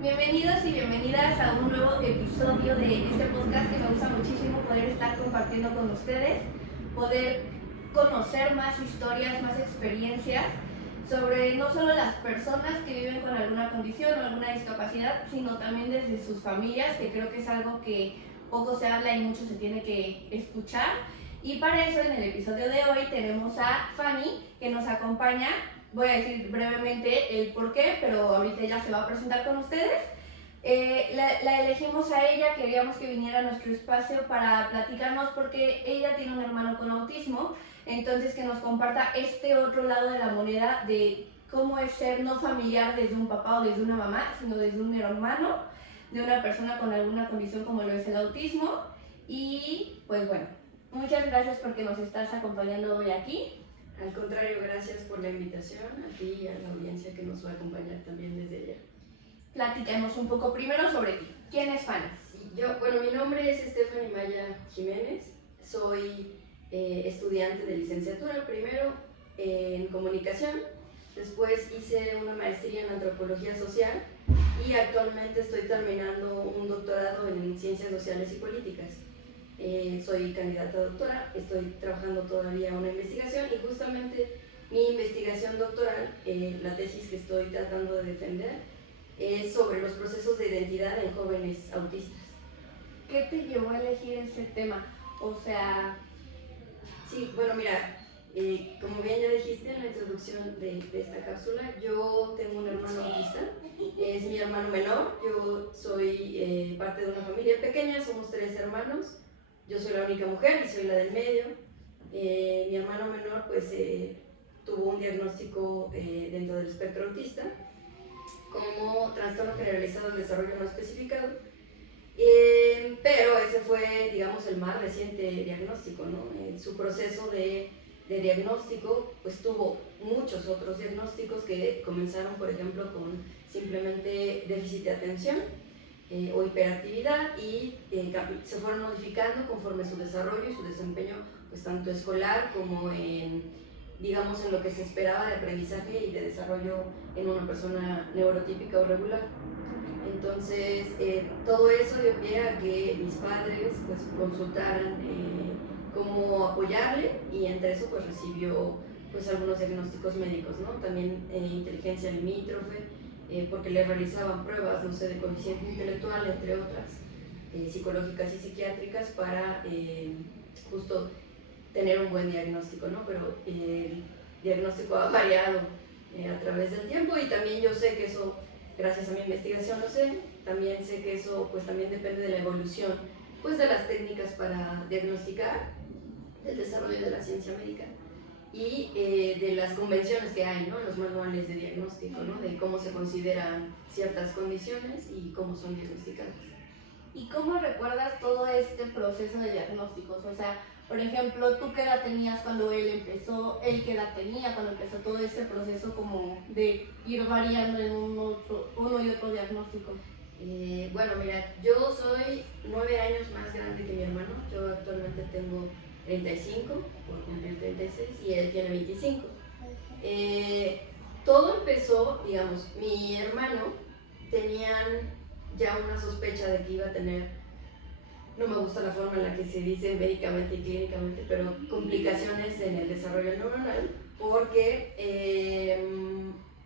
Bienvenidos y bienvenidas a un nuevo episodio de este podcast que me gusta muchísimo poder estar compartiendo con ustedes, poder conocer más historias, más experiencias sobre no solo las personas que viven con alguna condición o alguna discapacidad, sino también desde sus familias, que creo que es algo que poco se habla y mucho se tiene que escuchar. Y para eso en el episodio de hoy tenemos a Fanny, que nos acompaña. Voy a decir brevemente el por qué, pero ahorita ella se va a presentar con ustedes. La elegimos a ella, queríamos que viniera a nuestro espacio para platicarnos porque ella tiene un hermano con autismo, entonces que nos comparta este otro lado de la moneda de cómo es ser no familiar desde un papá o desde una mamá, sino desde un hermano de una persona con alguna condición como lo es el autismo. Y pues bueno, muchas gracias porque nos estás acompañando hoy aquí. Al contrario, gracias por la invitación, a ti y a la audiencia que nos va a acompañar también desde allá. Platícanos un poco primero sobre ti. ¿Quién es Fanny? Sí, mi nombre es Stephanie Maya Jiménez, soy estudiante de licenciatura, primero en comunicación, después hice una maestría en antropología social y actualmente estoy terminando un doctorado en ciencias sociales y políticas. Soy candidata a doctora, estoy trabajando todavía una investigación y justamente mi investigación doctoral, la tesis que estoy tratando de defender, es sobre los procesos de identidad en jóvenes autistas. ¿Qué te llevó a elegir ese tema? O sea... Sí, bueno, mira, como bien ya dijiste en la introducción de esta cápsula, yo tengo un hermano autista, es mi hermano menor, yo soy parte de una familia pequeña, somos 3 hermanos. Yo soy la única mujer y soy la del medio. Mi hermano menor pues tuvo un diagnóstico dentro del espectro autista como trastorno generalizado del desarrollo no especificado, pero ese fue, digamos, el más reciente diagnóstico, ¿no? Su proceso de diagnóstico pues tuvo muchos otros diagnósticos que comenzaron, por ejemplo, con simplemente déficit de atención, o hiperactividad y se fueron modificando conforme su desarrollo y su desempeño, pues tanto escolar como en, digamos, en lo que se esperaba de aprendizaje y de desarrollo en una persona neurotípica o regular. Entonces, todo eso dio pie a que mis padres pues consultaran cómo apoyarle y entre eso pues recibió pues algunos diagnósticos médicos, ¿no? También inteligencia limítrofe, porque le realizaban pruebas, no sé, de coeficiente intelectual, entre otras, psicológicas y psiquiátricas, para justo tener un buen diagnóstico, ¿no? Pero el diagnóstico ha variado a través del tiempo y también yo sé que eso, gracias a mi investigación lo sé, también sé que eso pues también depende de la evolución pues de las técnicas para diagnosticar, del desarrollo de la ciencia médica y de las convenciones que hay, ¿no? Los manuales de diagnóstico, ¿no? De cómo se consideran ciertas condiciones y cómo son diagnosticadas. ¿Y cómo recuerdas todo este proceso de diagnósticos? O sea, por ejemplo, ¿tú qué edad tenías cuando él empezó? ¿Él qué edad tenía cuando empezó todo este proceso como de ir variando en uno y otro diagnóstico? Bueno, mira, yo soy 9 años más grande que mi hermano. Yo actualmente tengo 35, por cumplir 36, y él tiene 25. Todo empezó, digamos, mi hermano tenían ya una sospecha de que iba a tener, no me gusta la forma en la que se dice médicamente y clínicamente, pero complicaciones en el desarrollo neuronal, porque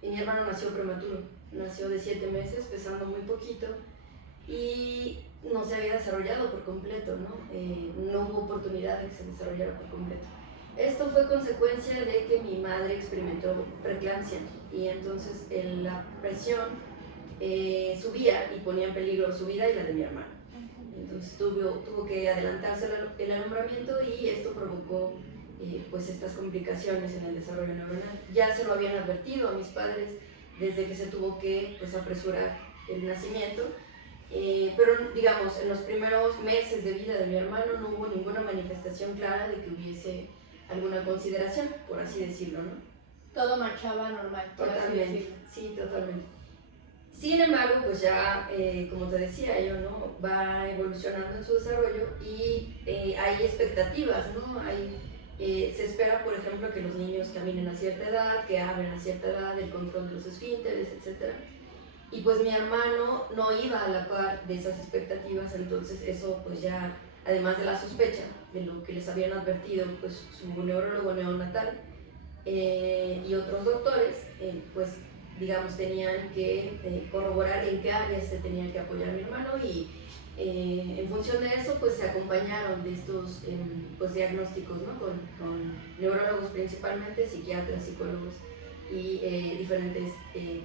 mi hermano nació prematuro, nació de 7 meses, pesando muy poquito, y no se había desarrollado por completo, ¿no? No hubo oportunidad de que se desarrollara por completo. Esto fue consecuencia de que mi madre experimentó preeclampsia y entonces la presión subía y ponía en peligro su vida y la de mi hermano. Entonces tuvo que adelantarse el alumbramiento y esto provocó pues estas complicaciones en el desarrollo neuronal. Ya se lo habían advertido a mis padres desde que se tuvo que pues apresurar el nacimiento. Pero digamos, en los primeros meses de vida de mi hermano no hubo ninguna manifestación clara de que hubiese alguna consideración, por así decirlo, ¿no? Todo marchaba normal. Totalmente, sí, totalmente. Sin embargo, pues ya, como te decía yo, ¿no? Va evolucionando en su desarrollo y hay expectativas, ¿no? Se espera, por ejemplo, que los niños caminen a cierta edad, que hablen a cierta edad, el control de los esfínteres, etc. y pues mi hermano no iba a la par de esas expectativas, entonces eso pues ya, además de la sospecha de lo que les habían advertido pues su neurólogo neonatal y otros doctores, pues digamos tenían que corroborar en qué áreas se tenía que apoyar mi hermano y en función de eso pues se acompañaron de estos pues diagnósticos, ¿no? con neurólogos principalmente, psiquiatras, psicólogos y diferentes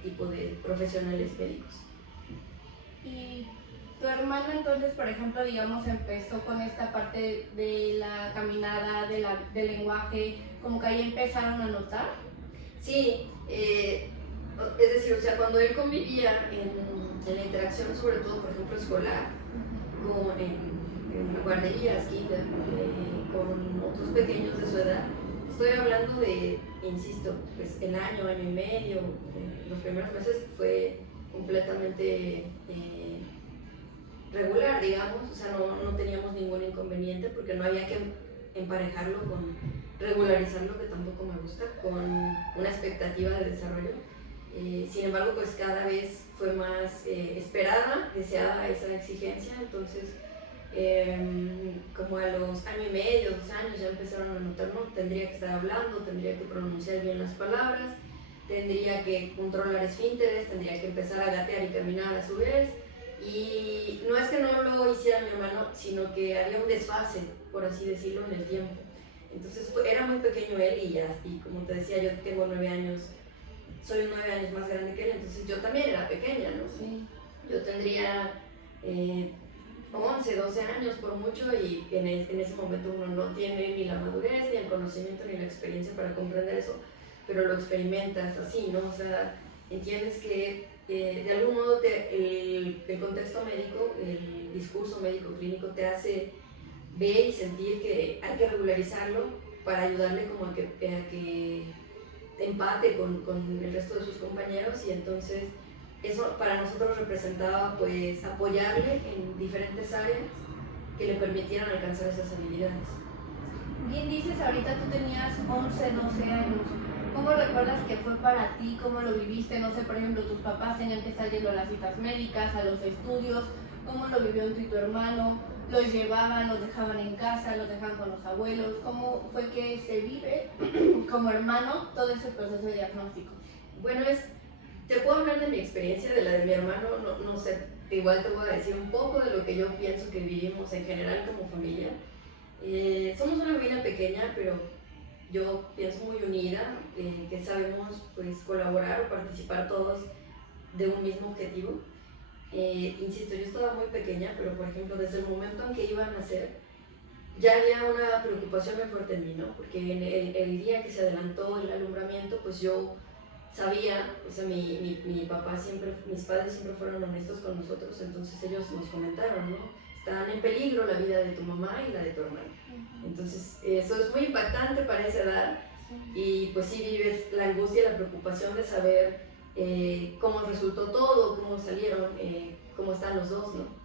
tipos de profesionales médicos. Y tu hermano entonces, por ejemplo, digamos, empezó con esta parte de la caminada, del lenguaje, como que ahí empezaron a notar. Sí, es decir, o sea, cuando él convivía en la interacción, sobre todo, por ejemplo, escolar, en guarderías, kinder, con otros pequeños de su edad, estoy hablando de, insisto, pues el año y medio, los primeros meses fue completamente regular, digamos, o sea, no teníamos ningún inconveniente porque no había que emparejarlo con regularizarlo, que tampoco me gusta, con una expectativa de desarrollo. Sin embargo, pues cada vez fue más esperada, deseada esa exigencia, entonces como a los año y medio, 2 años ya empezaron a notar, no, tendría que estar hablando, tendría que pronunciar bien las palabras, tendría que controlar esfínteres, tendría que empezar a gatear y caminar a su vez, y no es que no lo hiciera mi hermano, sino que había un desfase, por así decirlo, en el tiempo. Entonces era muy pequeño él y como te decía, yo tengo 9 años, soy 9 años más grande que él, entonces yo también era pequeña, ¿no? Sí. Yo tendría 11, 12 años por mucho y en ese momento uno no tiene ni la madurez, ni el conocimiento, ni la experiencia para comprender eso, pero lo experimentas así, ¿no? O sea, entiendes que de algún modo el contexto médico, el discurso médico clínico te hace ver y sentir que hay que regularizarlo para ayudarle como a que empate con el resto de sus compañeros, y entonces eso para nosotros representaba pues apoyarle en diferentes áreas que le permitieran alcanzar esas habilidades. Bien dices, ahorita tú tenías 11, 12 años. ¿Cómo recuerdas que fue para ti? ¿Cómo lo viviste? No sé, por ejemplo, tus papás tenían que estar yendo a las citas médicas, a los estudios. ¿Cómo lo vivió tú y tu hermano? ¿Los llevaban, los dejaban en casa, los dejaban con los abuelos? ¿Cómo fue que se vive como hermano todo ese proceso de diagnóstico? Bueno, te puedo hablar de mi experiencia, de la de mi hermano, no sé, igual te voy a decir un poco de lo que yo pienso que vivimos en general como familia. Somos una familia pequeña, pero yo pienso muy unida, que sabemos pues colaborar o participar todos de un mismo objetivo. Insisto, yo estaba muy pequeña, pero por ejemplo desde el momento en que iba a nacer ya había una preocupación muy fuerte en mí, ¿no? Porque en el día que se adelantó el alumbramiento, pues yo sabía, o sea, mi papá siempre, mis padres siempre fueron honestos con nosotros, entonces ellos nos comentaron, ¿no? Están en peligro la vida de tu mamá y la de tu hermano. Entonces eso es muy impactante para esa edad, y pues sí vives la angustia, la preocupación de saber cómo resultó todo, cómo salieron, cómo están los dos, ¿no?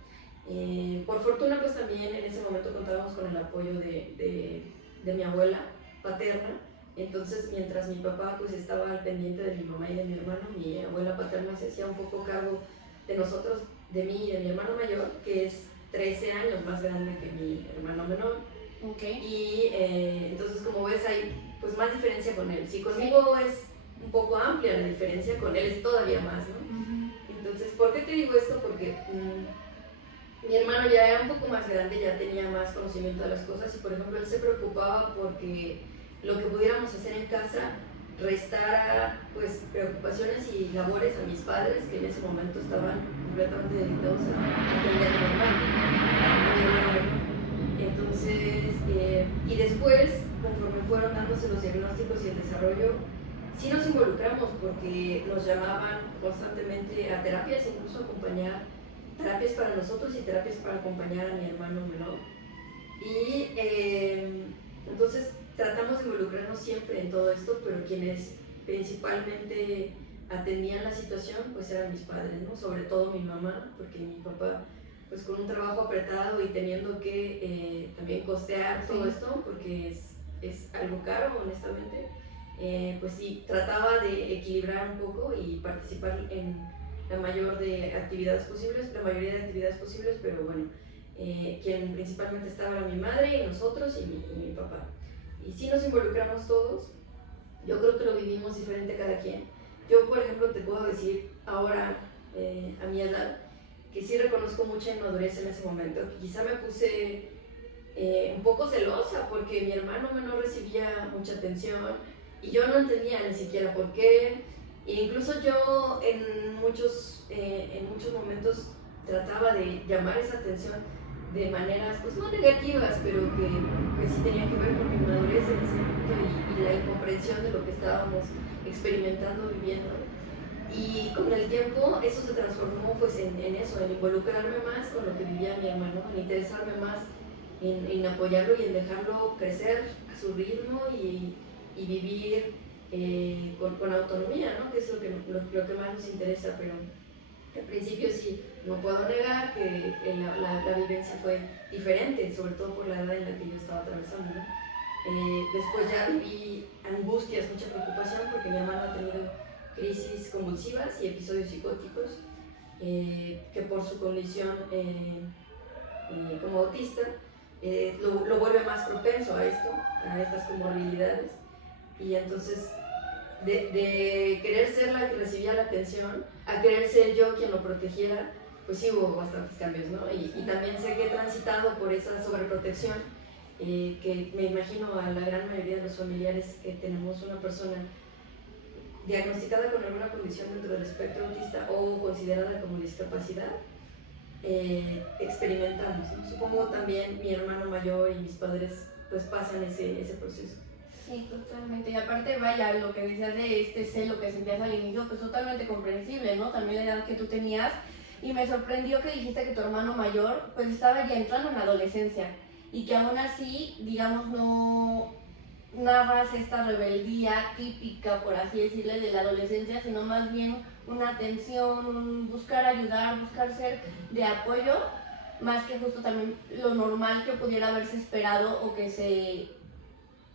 Por fortuna pues también en ese momento contábamos con el apoyo de mi abuela paterna. Entonces mientras mi papá pues estaba al pendiente de mi mamá y de mi hermano, mi abuela paterna se hacía un poco cargo de nosotros, de mí y de mi hermano mayor, que es 13 años más grande que mi hermano menor. Okay. Y entonces como ves hay pues más diferencia con él. Si conmigo es un poco amplia la diferencia, con él es todavía más, ¿no? Entonces, ¿por qué te digo esto? Porque mi hermano ya era un poco más grande, ya tenía más conocimiento de las cosas, y por ejemplo él se preocupaba porque lo que pudiéramos hacer en casa restara pues preocupaciones y labores a mis padres, que en ese momento estaban completamente dedicados a atender a mi hermano menor. Entonces, y después, conforme fueron dándose los diagnósticos y el desarrollo, sí nos involucramos porque nos llamaban constantemente a terapias, incluso a acompañar, terapias para nosotros y terapias para acompañar a mi hermano menor. Y entonces tratamos de involucrarnos siempre en todo esto, pero quienes principalmente atendían la situación pues eran mis padres, ¿no? Sobre todo mi mamá, porque mi papá pues con un trabajo apretado y teniendo que también costear todo esto, porque es algo caro, honestamente, pues sí, trataba de equilibrar un poco y participar en la mayor de actividades posibles, la mayoría de actividades posibles, pero bueno, quien principalmente estaba era mi madre y nosotros y mi papá. Y sí nos involucramos todos. Yo creo que lo vivimos diferente cada quien. Yo, por ejemplo, te puedo decir ahora, a mi edad, que sí reconozco mucha inmadurez en ese momento, que quizá me puse un poco celosa porque mi hermano menor recibía mucha atención y yo no entendía ni siquiera por qué. E incluso yo en muchos momentos trataba de llamar esa atención de maneras, pues no negativas, pero que sí tenían que ver con mi madurez en ese momento y la incomprensión de lo que estábamos experimentando, viviendo. Y con el tiempo eso se transformó pues en eso, en involucrarme más con lo que vivía mi hermano, en interesarme más en apoyarlo y en dejarlo crecer a su ritmo y vivir con autonomía, ¿no? Que es lo que más nos interesa, pero al principio sí, no puedo negar que la vivencia fue diferente, sobre todo por la edad en la que yo estaba atravesando, ¿no? Después ya viví angustias, mucha preocupación porque mi hermano ha tenido crisis convulsivas y episodios psicóticos, que por su condición como autista lo vuelve más propenso a esto, a estas comorbilidades. Y entonces de querer ser la que recibía la atención a querer ser yo quien lo protegiera, pues sí hubo bastantes cambios, ¿no? Y también sé que he transitado por esa sobreprotección, que me imagino a la gran mayoría de los familiares que tenemos una persona diagnosticada con alguna condición dentro del espectro autista o considerada como discapacidad, experimentamos, ¿no? Supongo también mi hermano mayor y mis padres pues pasan ese proceso. Sí, totalmente. Y aparte, vaya, lo que decías de este celo que sentías al inicio, pues totalmente comprensible, ¿no? También la edad que tú tenías. Y me sorprendió que dijiste que tu hermano mayor, pues estaba ya entrando en la adolescencia. Y que aún así, digamos, no narras esta rebeldía típica, por así decirle, de la adolescencia, sino más bien una atención, un buscar ayudar, buscar ser de apoyo, más que justo también lo normal que pudiera haberse esperado o que se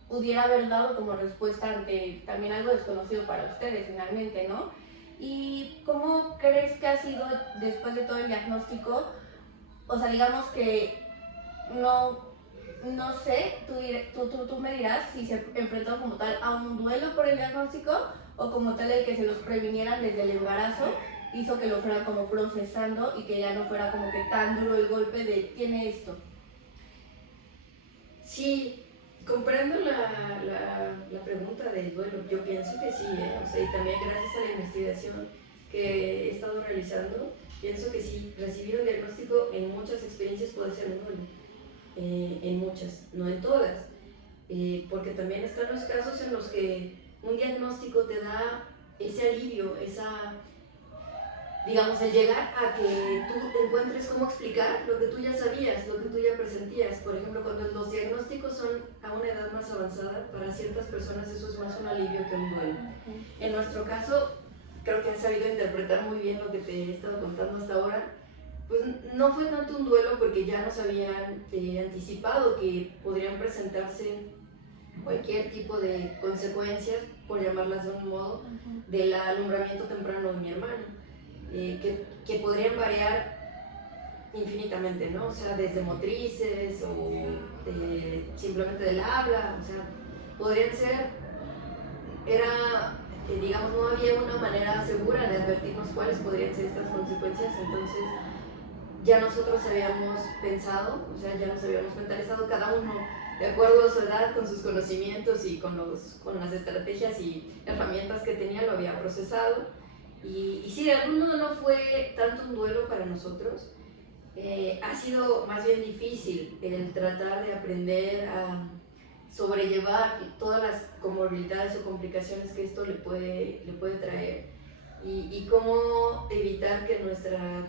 pudiera haber dado como respuesta ante también algo desconocido para ustedes finalmente, ¿no? ¿Y cómo crees que ha sido después de todo el diagnóstico? O sea, digamos que no sé, tú me dirás si se enfrentó como tal a un duelo por el diagnóstico o como tal el que se los previnieran desde el embarazo hizo que lo fueran como procesando y que ya no fuera como que tan duro el golpe de tiene esto. Sí, comprendo la pregunta del duelo. Yo pienso que sí, o sea, y también gracias a la investigación que he estado realizando, pienso que sí, recibir un diagnóstico en muchas experiencias puede ser un duelo. En muchas, no en todas, porque también están los casos en los que un diagnóstico te da ese alivio, digamos, el llegar a que tú encuentres cómo explicar lo que tú ya sabías, lo que tú ya presentías. Por ejemplo, cuando los diagnósticos son a una edad más avanzada, para ciertas personas eso es más un alivio que un duelo. En nuestro caso, creo que has sabido interpretar muy bien lo que te he estado contando hasta ahora. Pues no fue tanto un duelo porque ya nos habían anticipado que podrían presentarse cualquier tipo de consecuencias, por llamarlas de un modo, del alumbramiento temprano de mi hermano, que podrían variar infinitamente, ¿no? O sea, desde motrices o simplemente del habla, o sea, podrían ser, digamos, no había una manera segura de advertirnos cuáles podrían ser estas consecuencias, entonces ya nosotros habíamos pensado, o sea, ya nos habíamos mentalizado cada uno de acuerdo a su edad, con sus conocimientos y con las estrategias y herramientas que tenía, lo había procesado. Y sí, de algún modo no fue tanto un duelo para nosotros, ha sido más bien difícil el tratar de aprender a sobrellevar todas las comorbilidades o complicaciones que esto le puede traer y cómo evitar que nuestra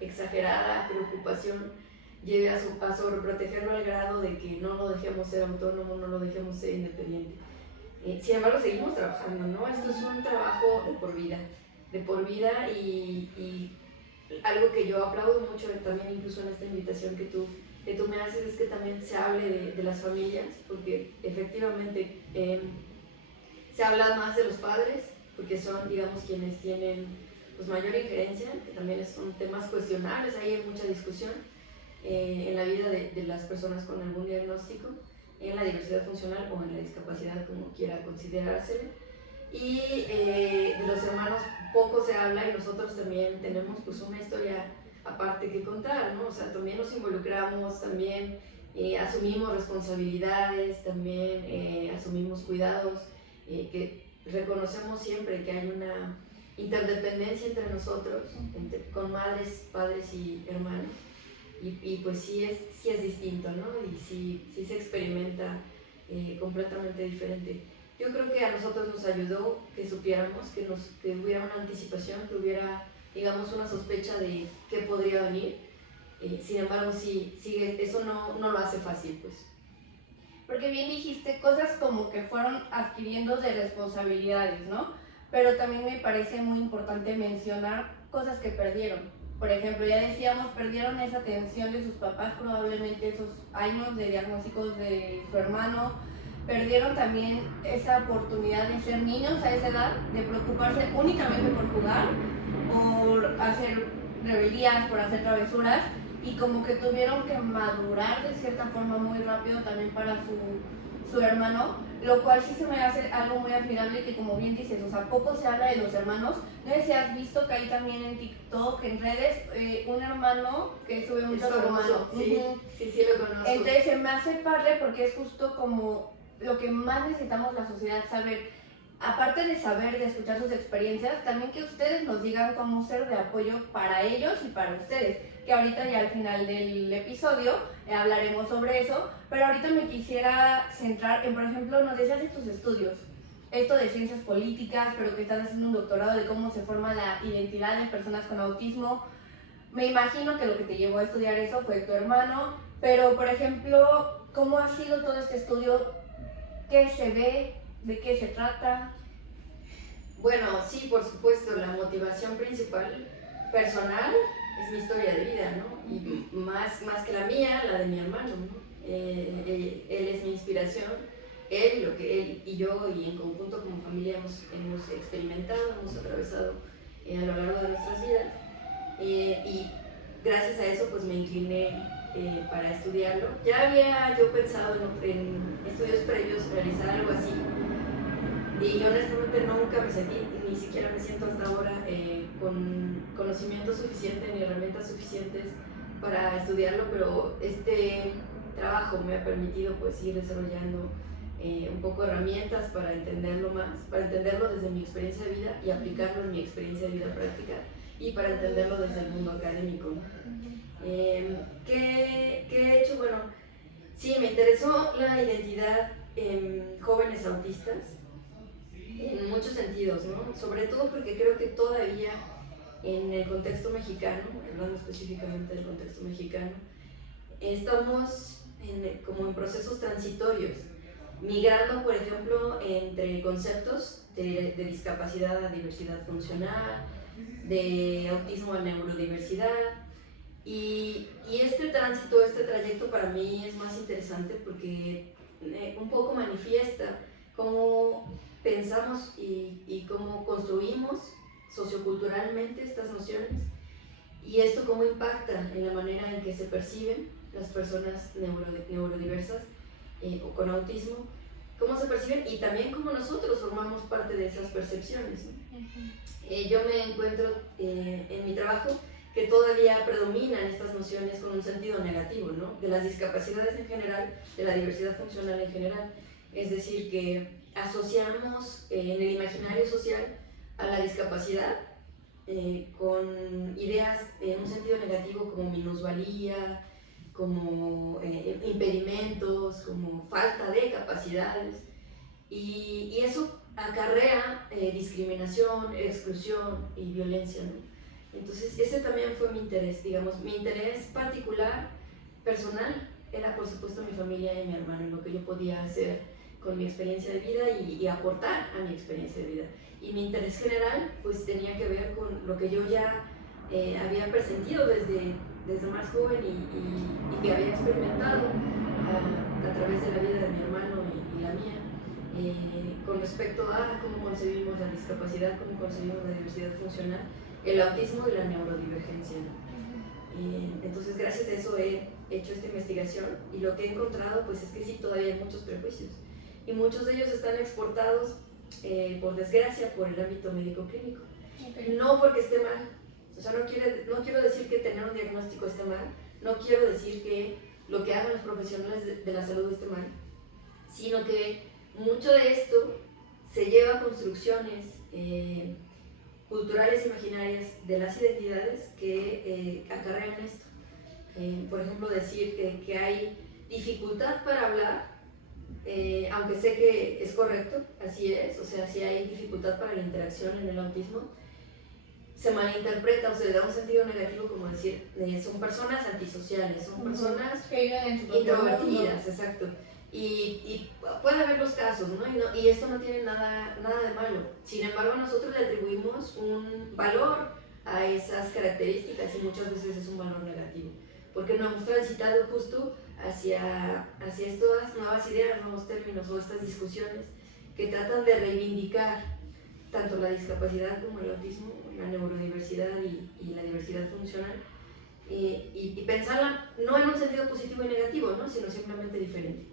exagerada preocupación lleve a sobreprotegerlo al grado de que no lo dejemos ser autónomo, no lo dejemos ser independiente. Sin embargo, seguimos trabajando, ¿no? Esto es un trabajo de por vida y algo que yo aplaudo mucho también incluso en esta invitación que tú me haces es que también se hable de las familias, porque efectivamente se habla más de los padres, porque son, digamos, quienes tienen pues, mayor injerencia, que también son temas cuestionables, ahí hay mucha discusión en la vida de las personas con algún diagnóstico, en la diversidad funcional o en la discapacidad, como quiera considerárselo. Y de los hermanos poco se habla, y nosotros también tenemos pues una historia aparte que contar, ¿no? O sea, también nos involucramos, también asumimos responsabilidades, también asumimos cuidados, que reconocemos siempre que hay una interdependencia entre nosotros, con madres, padres y hermanos, y pues sí es distinto, ¿no? Y sí se experimenta completamente diferente. Yo creo que a nosotros nos ayudó que supiéramos, que hubiera una anticipación, que hubiera, digamos, una sospecha de qué podría venir. Sin embargo, eso no lo hace fácil, pues. Porque bien dijiste, cosas como que fueron adquiriendo de responsabilidades, ¿no? Pero también me parece muy importante mencionar cosas que perdieron. Por ejemplo, ya decíamos, perdieron esa atención de sus papás, probablemente esos años de diagnósticos de su hermano. Perdieron también esa oportunidad de ser niños a esa edad, de preocuparse únicamente por jugar, por hacer rebeldías, por hacer travesuras, y como que tuvieron que madurar de cierta forma muy rápido también para su hermano, lo cual sí se me hace algo muy admirable, que como bien dices, o sea, poco se habla de los hermanos. No sé si has visto que hay también en TikTok, en redes, un hermano que sube mucho a su hermano. Sí, sí lo conozco. Entonces se me hace padre porque es justo como lo que más necesitamos la sociedad saber. Aparte de saber, de escuchar sus experiencias, también que ustedes nos digan cómo ser de apoyo para ellos y para ustedes, que ahorita ya al final del episodio hablaremos sobre eso, pero ahorita me quisiera centrar en, por ejemplo, nos decías de tus estudios, esto de ciencias políticas, pero que estás haciendo un doctorado de cómo se forma la identidad de personas con autismo. Me imagino que lo que te llevó a estudiar eso fue tu hermano, pero, por ejemplo, ¿cómo ha sido todo este estudio? ¿Qué se ve? ¿De qué se trata? Bueno, sí, por supuesto, la motivación principal personal es mi historia de vida, ¿no? Y más que la mía, la de mi hermano, ¿no? Él es mi inspiración, lo que él y yo y en conjunto como familia hemos experimentado, hemos atravesado a lo largo de nuestras vidas, y gracias a eso pues me incliné para estudiarlo. Ya había yo pensado en estudios previos realizar algo así, y honestamente nunca me sentí, ni siquiera me siento hasta ahora con conocimiento suficiente ni herramientas suficientes para estudiarlo, pero este trabajo me ha permitido pues ir desarrollando un poco herramientas para entenderlo más, para entenderlo desde mi experiencia de vida y aplicarlo en mi experiencia de vida práctica, y para entenderlo desde el mundo académico, ¿no? ¿Qué he hecho? Bueno, sí, me interesó la identidad en jóvenes autistas en muchos sentidos, ¿no? Sobre todo porque creo que todavía en el contexto mexicano, hablando específicamente del contexto mexicano, estamos como en procesos transitorios, migrando, por ejemplo, entre conceptos de discapacidad a diversidad funcional, de autismo a neurodiversidad, y este tránsito, este trayecto para mí es más interesante porque un poco manifiesta cómo pensamos y cómo construimos socioculturalmente estas nociones, y esto cómo impacta en la manera en que se perciben las personas neurodiversas o con autismo, cómo se perciben y también cómo nosotros formamos parte de esas percepciones, ¿no? Yo me encuentro en mi trabajo que todavía predominan estas nociones con un sentido negativo, ¿no? De las discapacidades en general, de la diversidad funcional en general, es decir, que asociamos en el imaginario social a la discapacidad con ideas en un sentido negativo como minusvalía, como impedimentos, como falta de capacidades, y eso acarrea discriminación, exclusión y violencia, ¿no? Entonces ese también fue mi interés, digamos, mi interés particular, personal, era por supuesto mi familia y mi hermano, lo que yo podía hacer con mi experiencia de vida y aportar a mi experiencia de vida. Y mi interés general pues tenía que ver con lo que yo ya había presentido desde más joven y que había experimentado a través de la vida de mi hermano y la mía, con respecto a cómo concebimos la discapacidad, cómo concebimos la diversidad funcional el autismo y la neurodivergencia, ¿no? Entonces, gracias a eso he hecho esta investigación y lo que he encontrado pues es que sí, todavía hay muchos prejuicios y muchos de ellos están exportados, por desgracia, por el ámbito médico-clínico. Okay. No porque esté mal, o sea, no quiero decir que tener un diagnóstico esté mal, no quiero decir que lo que hagan los profesionales de la salud esté mal, sino que mucho de esto se lleva a construcciones culturales imaginarias de las identidades que acarrean esto. Por ejemplo, decir que hay dificultad para hablar, aunque sé que es correcto, así es, o sea, si hay dificultad para la interacción en el autismo, se malinterpreta o se le da un sentido negativo como decir, son personas antisociales, son personas introvertidas, exacto. Y puede haber los casos, ¿no? Y esto no tiene nada de malo. Sin embargo, nosotros le atribuimos un valor a esas características y muchas veces es un valor negativo, porque no hemos transitado justo hacia estas nuevas ideas, nuevos términos o estas discusiones que tratan de reivindicar tanto la discapacidad como el autismo, la neurodiversidad y la diversidad funcional, y pensarla no en un sentido positivo y negativo, ¿no? Sino simplemente diferente.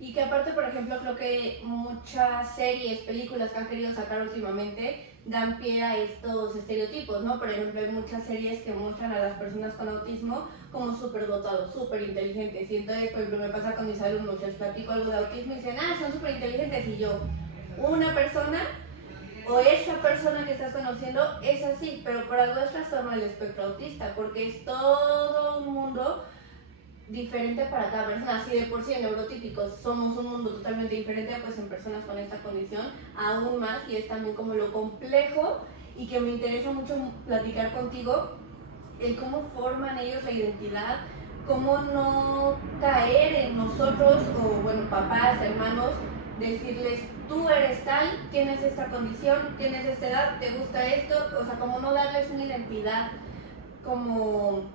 Y que aparte, por ejemplo, creo que muchas series, películas que han querido sacar últimamente dan pie a estos estereotipos, ¿no? Por ejemplo, hay muchas series que muestran a las personas con autismo como súper dotados, súper inteligentes. Y entonces, por ejemplo, me pasa con mis alumnos, les platico algo de autismo y dicen, son súper inteligentes. Y yo, una persona o esa persona que estás conociendo es así, pero por algo es trastorno del espectro autista, porque es todo un mundo diferente para cada persona. Así de por sí en neurotípicos somos un mundo totalmente diferente, pues en personas con esta condición aún más, y es también como lo complejo y que me interesa mucho platicar contigo, el cómo forman ellos la identidad, cómo no caer en nosotros, o bueno, papás, hermanos, decirles, tú eres tal, tienes esta condición, tienes esta edad, te gusta esto, o sea, como no darles una identidad como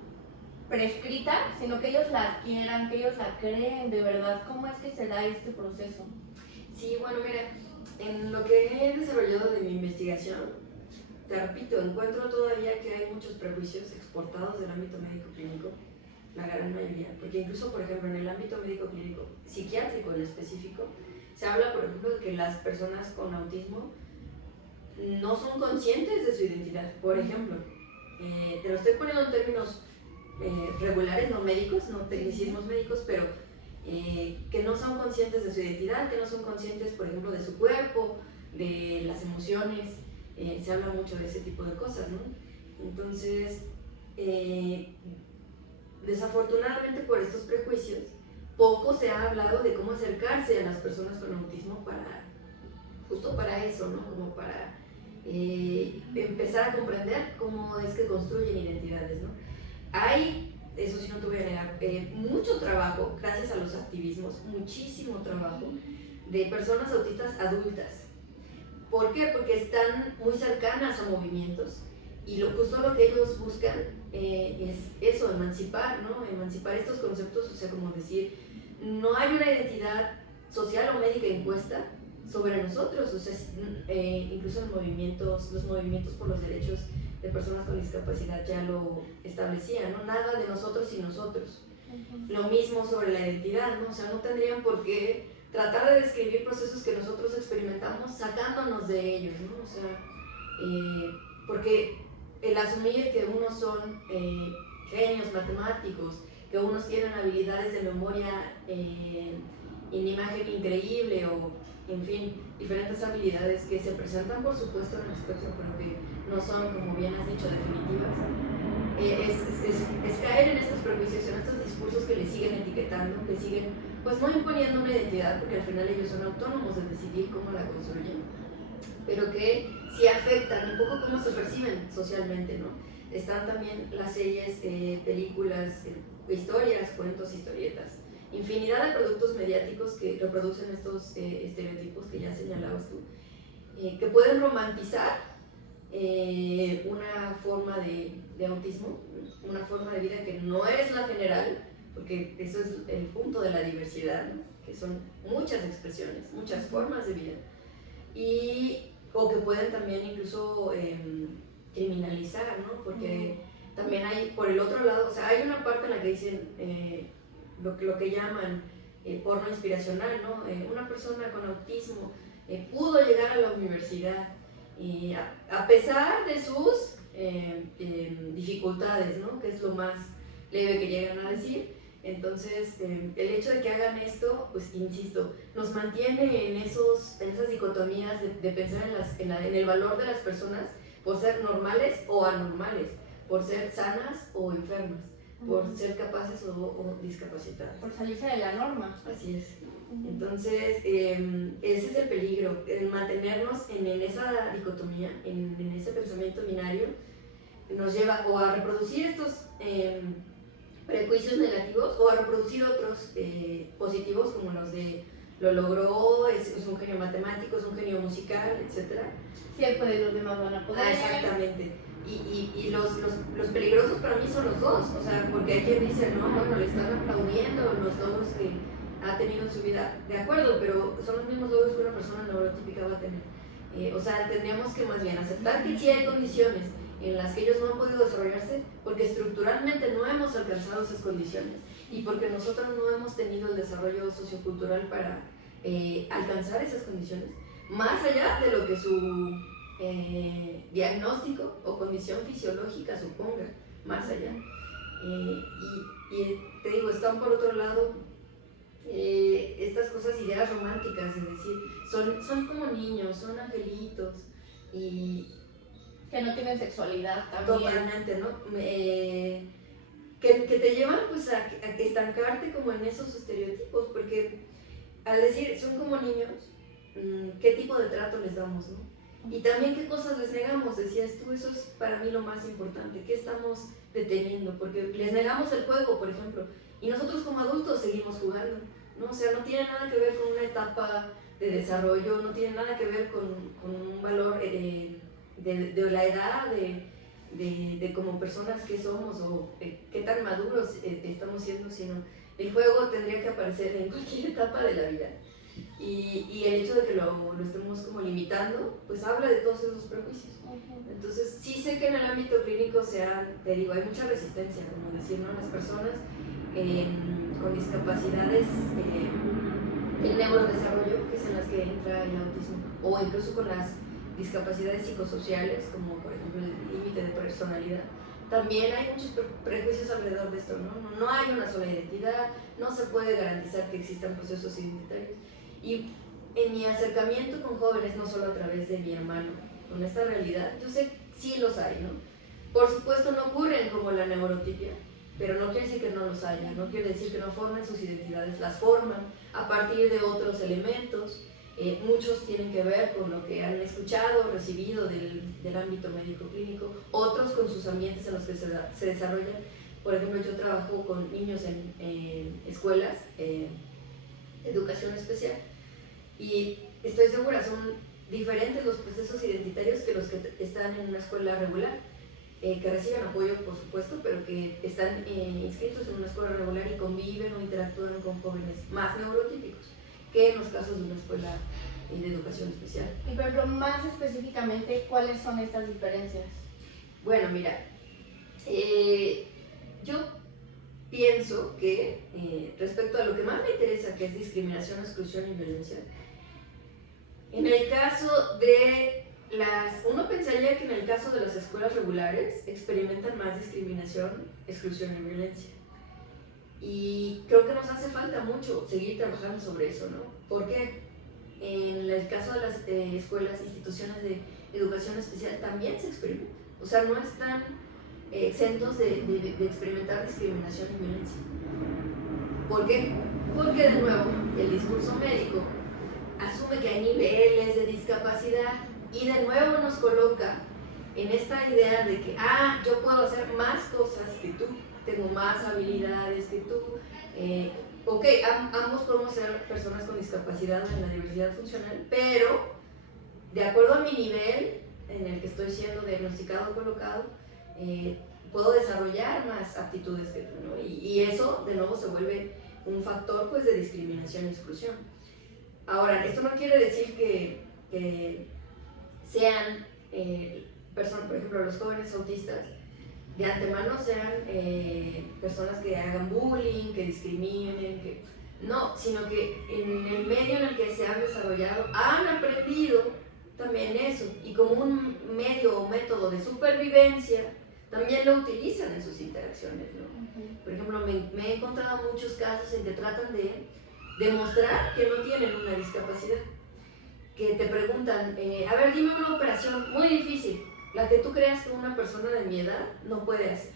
prescrita, sino que ellos la adquieran, que ellos la creen de verdad. ¿Cómo es que se da este proceso? Sí, bueno, mira, en lo que he desarrollado de mi investigación, te repito, encuentro todavía que hay muchos prejuicios exportados del ámbito médico-clínico, la gran mayoría, porque incluso, por ejemplo, en el ámbito médico-clínico, psiquiátrico en específico, se habla, por ejemplo, de que las personas con autismo no son conscientes de su identidad. Por ejemplo, te lo estoy poniendo en términos regulares, no médicos, no tecnicismos médicos, pero que no son conscientes de su identidad, que no son conscientes, por ejemplo, de su cuerpo, de las emociones. Se habla mucho de ese tipo de cosas, ¿no? Entonces, desafortunadamente por estos prejuicios, poco se ha hablado de cómo acercarse a las personas con autismo justo para eso, ¿no? Como para empezar a comprender cómo es que construyen identidades, ¿no? Hay, eso sí no te voy a negar, mucho trabajo, gracias a los activismos, muchísimo trabajo de personas autistas adultas. ¿Por qué? Porque están muy cercanas a movimientos y justo lo que ellos buscan es eso, emancipar, ¿no? Emancipar estos conceptos, o sea, como decir, no hay una identidad social o médica impuesta sobre nosotros, o sea, incluso los movimientos por los derechos de personas con discapacidad ya lo establecían, ¿no? Nada de nosotros y nosotros. Lo mismo sobre la identidad, ¿no? O sea, no tendrían por qué tratar de describir procesos que nosotros experimentamos sacándonos de ellos, ¿no? O sea, porque el asumir que unos son genios matemáticos, que unos tienen habilidades de memoria en imagen increíble, o en fin, diferentes habilidades que se presentan por supuesto en el espectro, pero que no son, como bien has dicho, definitivas, es caer en estos prejuicios, en estos discursos que le siguen etiquetando, que siguen pues no imponiendo una identidad, porque al final ellos son autónomos de decidir cómo la construyen, pero que sí afectan un poco cómo se perciben socialmente, ¿no? Están también las series, películas, historias, cuentos, historietas, infinidad de productos mediáticos que reproducen estos estereotipos que ya señalabas tú, que pueden romantizar una forma de autismo, una forma de vida que no es la general, porque eso es el punto de la diversidad, ¿no? Que son muchas expresiones, muchas formas de vida, o que pueden también incluso criminalizar, ¿no? Porque también hay, por el otro lado, o sea, hay una parte en la que dicen lo que llaman porno inspiracional, ¿no? Una persona con autismo pudo llegar a la universidad y a pesar de sus dificultades, ¿no? Que es lo más leve que llegan a decir. Entonces, el hecho de que hagan esto, pues insisto, nos mantiene en esas dicotomías de pensar en el valor de las personas por ser normales o anormales, por ser sanas o enfermas, por ser capaces o discapacitadas. Por salirse de la norma. Así es. Entonces, ese es el peligro, el mantenernos en esa dicotomía, en ese pensamiento binario, nos lleva o a reproducir estos prejuicios negativos o a reproducir otros positivos, como los de lo logró, es un genio matemático, es un genio musical, etc. Si él puede, los demás van a poder. Exactamente. Y los peligrosos para mí son los dos, o sea, porque hay quien dice, no, bueno, le están aplaudiendo los logros que ha tenido en su vida, de acuerdo, pero son los mismos logros que una persona neurotípica va a tener. O sea, tendríamos que más bien aceptar que sí hay condiciones en las que ellos no han podido desarrollarse porque estructuralmente no hemos alcanzado esas condiciones y porque nosotros no hemos tenido el desarrollo sociocultural para alcanzar esas condiciones, más allá de lo que su diagnóstico o condición fisiológica suponga, más allá. Y te digo, están por otro lado estas cosas, ideas románticas, es decir, son como niños, son angelitos y que no tienen sexualidad también. Totalmente, ¿no? Que te llevan pues a estancarte como en esos estereotipos, porque al decir son como niños, ¿qué tipo de trato les damos, no? Y también qué cosas les negamos, decías tú, eso es para mí lo más importante, ¿qué estamos deteniendo? Porque les negamos el juego, por ejemplo, y nosotros como adultos seguimos jugando, ¿no? O sea, no tiene nada que ver con una etapa de desarrollo, no tiene nada que ver con un valor de la edad, de como personas que somos o qué tan maduros estamos siendo, sino el juego tendría que aparecer en cualquier etapa de la vida. Y el hecho de que lo estemos como limitando, pues habla de todos esos prejuicios. Entonces, sí sé que en el ámbito clínico te digo, hay mucha resistencia, como decir, ¿no? Las personas con discapacidades del neurodesarrollo, que es en las que entra el autismo, o incluso con las discapacidades psicosociales, como por ejemplo el límite de personalidad, también hay muchos prejuicios alrededor de esto, ¿no? No hay una sola identidad, no se puede garantizar que existan procesos identitarios. Y en mi acercamiento con jóvenes, no solo a través de mi hermano, con esta realidad, yo sé que sí los hay, ¿no? Por supuesto no ocurren como la neurotipia, pero no quiere decir que no los haya, no quiere decir que no formen sus identidades, las forman a partir de otros elementos. Muchos tienen que ver con lo que han escuchado, recibido del ámbito médico-clínico, otros con sus ambientes en los que se desarrollan. Por ejemplo, yo trabajo con niños en escuelas, educación especial, y estoy segura, son diferentes los procesos identitarios que los que están en una escuela regular, que reciben apoyo, por supuesto, pero que están inscritos en una escuela regular y conviven o interactúan con jóvenes más neurotípicos que en los casos de una escuela de educación especial. Y por ejemplo, más específicamente, ¿cuáles son estas diferencias? Bueno, mira, yo pienso que respecto a lo que más me interesa, que es discriminación, exclusión y violencia, en el caso de uno pensaría que en el caso de las escuelas regulares experimentan más discriminación, exclusión y violencia. Y creo que nos hace falta mucho seguir trabajando sobre eso, ¿no? Porque en el caso de las escuelas, instituciones de educación especial también se experimenta. O sea, no están exentos de experimentar discriminación y violencia. ¿Por qué? Porque de nuevo, el discurso médico asume que hay niveles de discapacidad y de nuevo nos coloca en esta idea de que, yo puedo hacer más cosas que tú, tengo más habilidades que tú, ambos podemos ser personas con discapacidad en la diversidad funcional, pero de acuerdo a mi nivel en el que estoy siendo diagnosticado o colocado, puedo desarrollar más aptitudes que tú, ¿no? Y eso de nuevo se vuelve un factor pues, de discriminación y exclusión. Ahora, esto no quiere decir que sean personas, por ejemplo, los jóvenes autistas, de antemano sean personas que hagan bullying, que discriminen, no, sino que en el medio en el que se han desarrollado han aprendido también eso, y como un medio o método de supervivencia también lo utilizan en sus interacciones, ¿no? Por ejemplo, me he encontrado muchos casos en que tratan de demostrar que no tienen una discapacidad, que te preguntan, a ver, dime una operación muy difícil, la que tú creas que una persona de mi edad no puede hacer.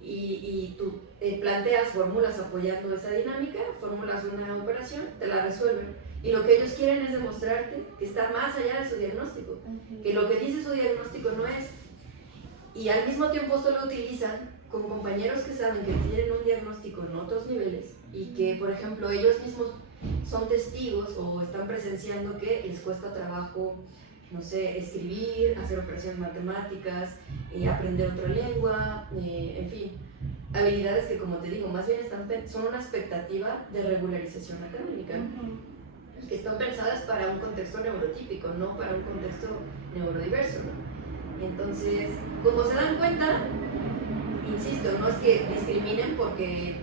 Y tú planteas, formulas apoyando esa dinámica, formulas una operación, te la resuelven. Y lo que ellos quieren es demostrarte que está más allá de su diagnóstico, que lo que dice su diagnóstico no es. Y al mismo tiempo esto lo utilizan con compañeros que saben que tienen un diagnóstico en otros niveles y que, por ejemplo, ellos mismos son testigos o están presenciando que les cuesta trabajo, no sé, escribir, hacer operaciones matemáticas, aprender otra lengua, en fin, habilidades que, como te digo, más bien son una expectativa de regularización académica, que están pensadas para un contexto neurotípico, no para un contexto neurodiverso, ¿no? Entonces, como se dan cuenta, insisto, no es que discriminen porque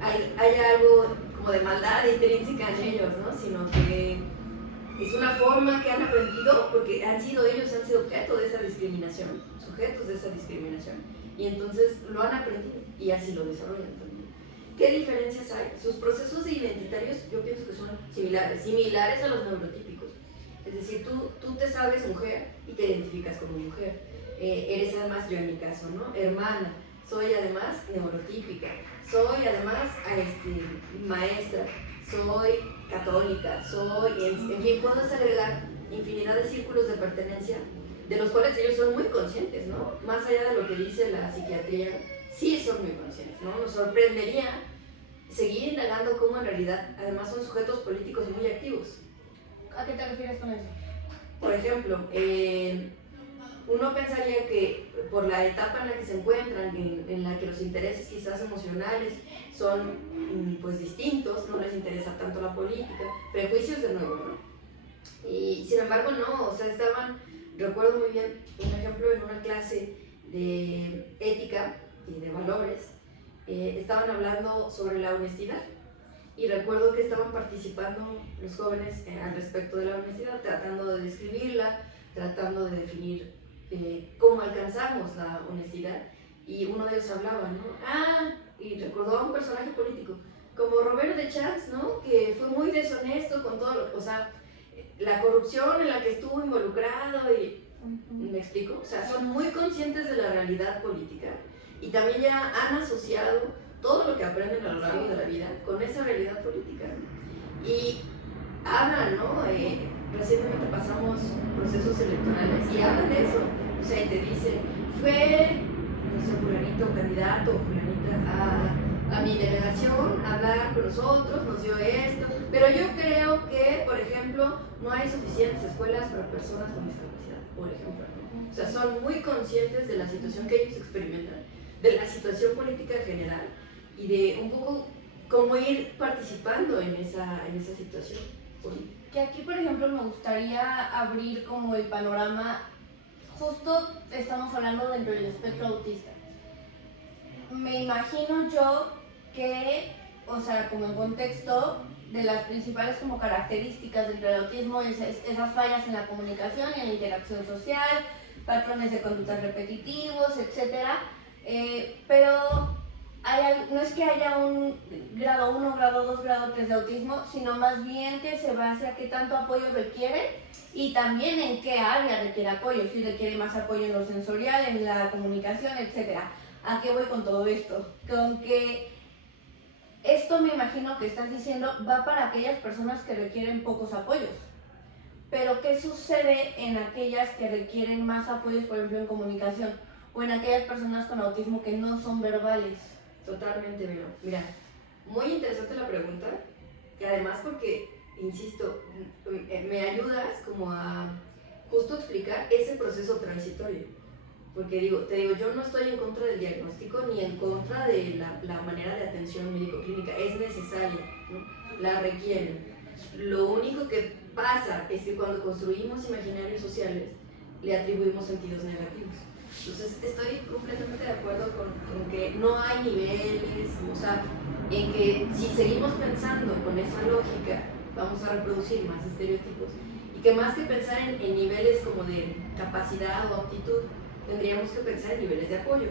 haya algo como de maldad intrínseca en ellos, ¿no? Sino que es una forma que han aprendido porque ellos han sido objeto de esa discriminación, sujetos de esa discriminación, y entonces lo han aprendido y así lo desarrollan también. ¿Qué diferencias hay? Sus procesos identitarios yo pienso que son similares a los neurotípicos. Es decir, tú te sabes mujer y te identificas como mujer. Eres además, yo en mi caso, ¿no? Hermana. Soy además neurotípica. Soy además maestra. Soy católica. En fin, puedo agregar infinidad de círculos de pertenencia de los cuales ellos son muy conscientes, ¿no? Más allá de lo que dice la psiquiatría, sí son muy conscientes, ¿no? Nos sorprendería seguir indagando cómo en realidad además son sujetos políticos muy activos. ¿A qué te refieres con eso? Por ejemplo, uno pensaría que por la etapa en la que se encuentran, en la que los intereses quizás emocionales son pues distintos, no les interesa tanto la política, prejuicios de nuevo, ¿no? Y sin embargo no, o sea, recuerdo muy bien un ejemplo en una clase de ética y de valores, estaban hablando sobre la honestidad. Y recuerdo que estaban participando los jóvenes al respecto de la honestidad, tratando de describirla, tratando de definir cómo alcanzamos la honestidad. Y uno de ellos hablaba, ¿no? Y recordó a un personaje político, como Romero de Champs, ¿no? Que fue muy deshonesto con todo, o sea, la corrupción en la que estuvo involucrado y... ¿Me explico? O sea, son muy conscientes de la realidad política y también ya han asociado todo lo que aprenden a lo largo de la vida con esa realidad política. Y hablan, ¿no? Recientemente pasamos procesos electorales y hablan de eso. O sea, y te dicen, fue, no sé, fulanito candidato o fulanita a mi delegación a hablar con nosotros, nos dio esto, pero yo creo que, por ejemplo, no hay suficientes escuelas para personas con discapacidad, por ejemplo, ¿no? O sea, son muy conscientes de la situación que ellos experimentan, de la situación política en general, y de un poco cómo ir participando en esa situación política. Que aquí, por ejemplo, me gustaría abrir como el panorama, justo estamos hablando dentro del espectro autista. Me imagino yo que, o sea, como en contexto, de las principales como características del autismo es esas fallas en la comunicación y en la interacción social, patrones de conductas repetitivos, etc. Pero no es que haya un grado 1, grado 2, grado 3 de autismo, sino más bien que se base a qué tanto apoyo requiere y también en qué área requiere apoyo, si requiere más apoyo en lo sensorial, en la comunicación, etc. ¿A qué voy con todo esto? Con que esto, me imagino que estás diciendo, va para aquellas personas que requieren pocos apoyos. Pero ¿qué sucede en aquellas que requieren más apoyos, por ejemplo, en comunicación? O en aquellas personas con autismo que no son verbales. Totalmente, mira, muy interesante la pregunta, y además porque, insisto, me ayudas como a justo explicar ese proceso transitorio. Porque te digo, yo no estoy en contra del diagnóstico ni en contra de la manera de atención médico-clínica, es necesaria, ¿no? La requieren. Lo único que pasa es que cuando construimos imaginarios sociales, le atribuimos sentidos negativos. Entonces, estoy completamente de acuerdo con que no hay niveles, o sea, en que si seguimos pensando con esa lógica, vamos a reproducir más estereotipos, y que más que pensar en niveles como de capacidad o aptitud, tendríamos que pensar en niveles de apoyo.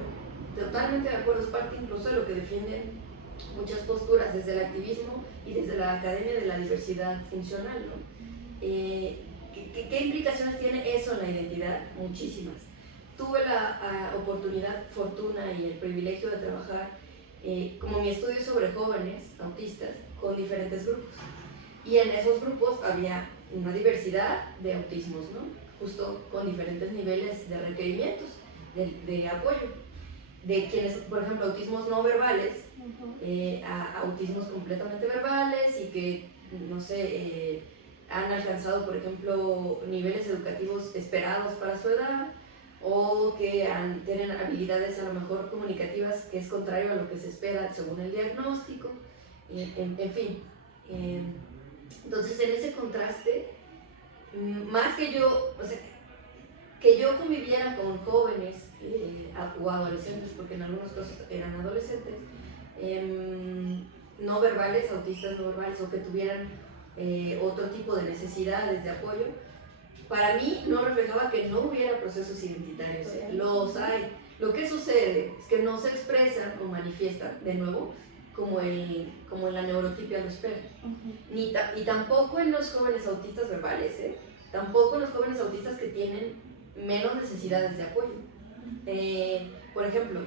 Totalmente de acuerdo, es parte incluso de lo que defienden muchas posturas desde el activismo y desde la Academia de la Diversidad Funcional, ¿no? ¿Qué implicaciones tiene eso en la identidad? Muchísimas. Tuve la oportunidad, fortuna y el privilegio de trabajar como mi estudio sobre jóvenes autistas con diferentes grupos. Y en esos grupos había una diversidad de autismos, ¿no? Justo con diferentes niveles de requerimientos, de apoyo. De quienes, por ejemplo, autismos no verbales, a autismos completamente verbales y que, no sé, han alcanzado, por ejemplo, niveles educativos esperados para su edad, o que tienen habilidades a lo mejor comunicativas que es contrario a lo que se espera según el diagnóstico, en fin. Entonces, en ese contraste, más que yo, o sea, que yo conviviera con jóvenes o adolescentes, porque en algunos casos eran adolescentes, no verbales, autistas no verbales, o que tuvieran otro tipo de necesidades de apoyo, para mí no reflejaba que no hubiera procesos identitarios. Los hay. Lo que sucede es que no se expresan o manifiestan, de nuevo, como en la neurotipia lo espera. Y tampoco en los jóvenes autistas verbales, tampoco en los jóvenes autistas que tienen menos necesidades de apoyo. Por ejemplo,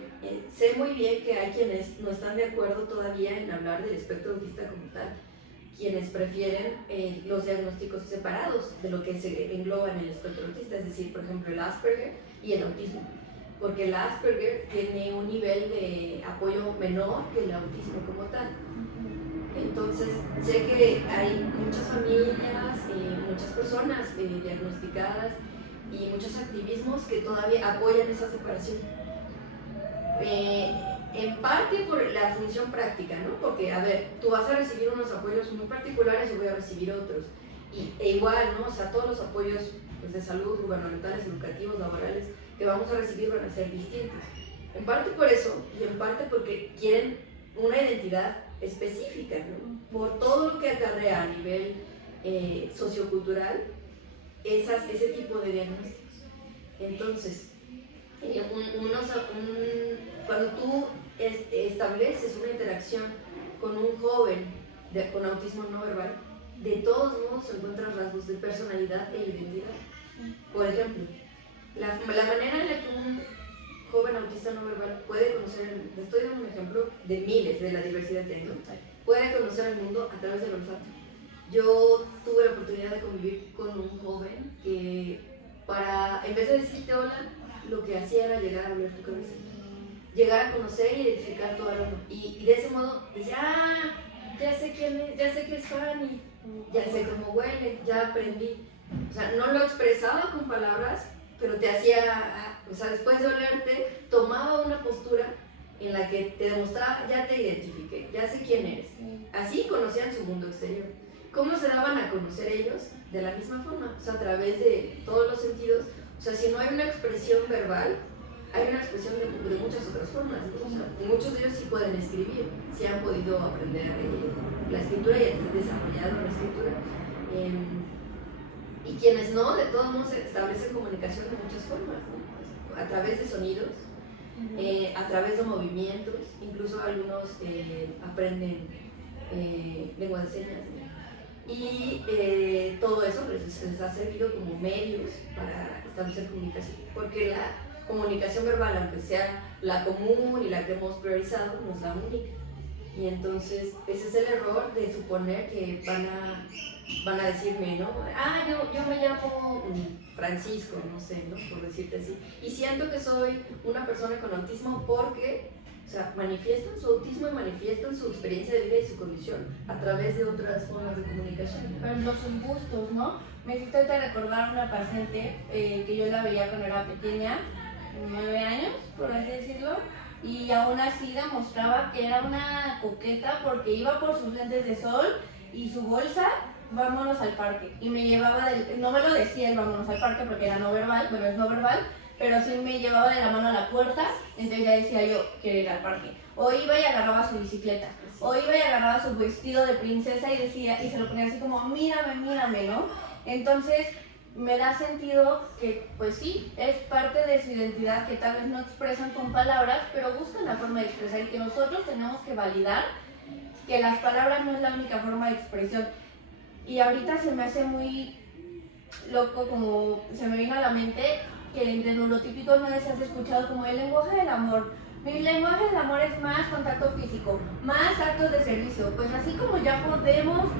sé muy bien que hay quienes no están de acuerdo todavía en hablar del espectro autista como tal, quienes prefieren los diagnósticos separados de lo que se engloba en el espectro autista, es decir, por ejemplo, el Asperger y el autismo, porque el Asperger tiene un nivel de apoyo menor que el autismo como tal. Entonces, sé que hay muchas familias, muchas personas diagnosticadas y muchos activismos que todavía apoyan esa separación. En parte por la función práctica, ¿no? Porque, a ver, tú vas a recibir unos apoyos muy particulares, yo voy a recibir otros. E igual, ¿no? O sea, todos los apoyos pues, de salud, gubernamentales, educativos, laborales, que vamos a recibir van a ser distintos. En parte por eso, y en parte porque quieren una identidad específica, ¿no? Por todo lo que acarrea a nivel sociocultural ese tipo de diagnósticos. Entonces, cuando tú estableces una interacción con un joven con autismo no verbal, de todos modos se encuentran rasgos de personalidad e identidad. Por ejemplo, la manera en la que un joven autista no verbal puede conocer, le estoy dando un ejemplo de miles de la diversidad que hay, ¿no? Puede conocer el mundo a través del olfato. Yo tuve la oportunidad de convivir con un joven que en vez de decirte hola, lo que hacía era llegar a oler tu cabeza, llegar a conocer y identificar tu aroma, y de ese modo decía, ya sé quién es, ya sé que es Fanny, ya sé cómo huele, ya aprendí. O sea, no lo expresaba con palabras, pero te hacía, o sea, después de olerte, tomaba una postura en la que te demostraba, ya te identifiqué, ya sé quién eres. Así conocían su mundo exterior. ¿Cómo se daban a conocer ellos? De la misma forma, o sea, a través de todos los sentidos. O sea, si no hay una expresión verbal, hay una expresión de muchas otras formas, ¿no? O sea, muchos de ellos sí pueden escribir, sí han podido aprender la escritura y han desarrollado la escritura. Y quienes no, de todos modos establecen comunicación de muchas formas, ¿no? A través de sonidos, a través de movimientos, incluso algunos aprenden lengua de señas, ¿no? Y todo eso les ha servido como medios para establecer comunicación, porque la comunicación verbal, aunque sea la común y la que hemos priorizado, no es la única. Y entonces ese es el error de suponer que van a decirme, ¿no? Yo me llamo Francisco, no sé, ¿no? Por decirte así. Y siento que soy una persona con autismo porque, o sea, manifiestan su autismo y manifiestan su experiencia de vida y su condición a través de otras formas de comunicación. Pero los gustos, ¿no? Me hiciste ahorita recordar una paciente que yo la veía cuando era pequeña, 9 años, por así decirlo, y aún así demostraba que era una coqueta porque iba por sus lentes de sol y su bolsa vámonos al parque. Y me llevaba, no me lo decía el vámonos al parque porque era no verbal, bueno, es no verbal, pero sí me llevaba de la mano a la puerta, entonces ya decía yo, quiero ir al parque. O iba y agarraba su bicicleta, o iba y agarraba su vestido de princesa y decía, y se lo ponía así como, mírame, mírame, ¿no? Entonces, me da sentido que, pues sí, es parte de su identidad que tal vez no expresan con palabras, pero buscan la forma de expresar y que nosotros tenemos que validar que las palabras no es la única forma de expresión. Y ahorita se me hace muy loco, como se me vino a la mente, que de neurotípicos no les has escuchado como el lenguaje del amor. Mi lenguaje del amor es más contacto físico, más actos de servicio. Pues así como ya podemos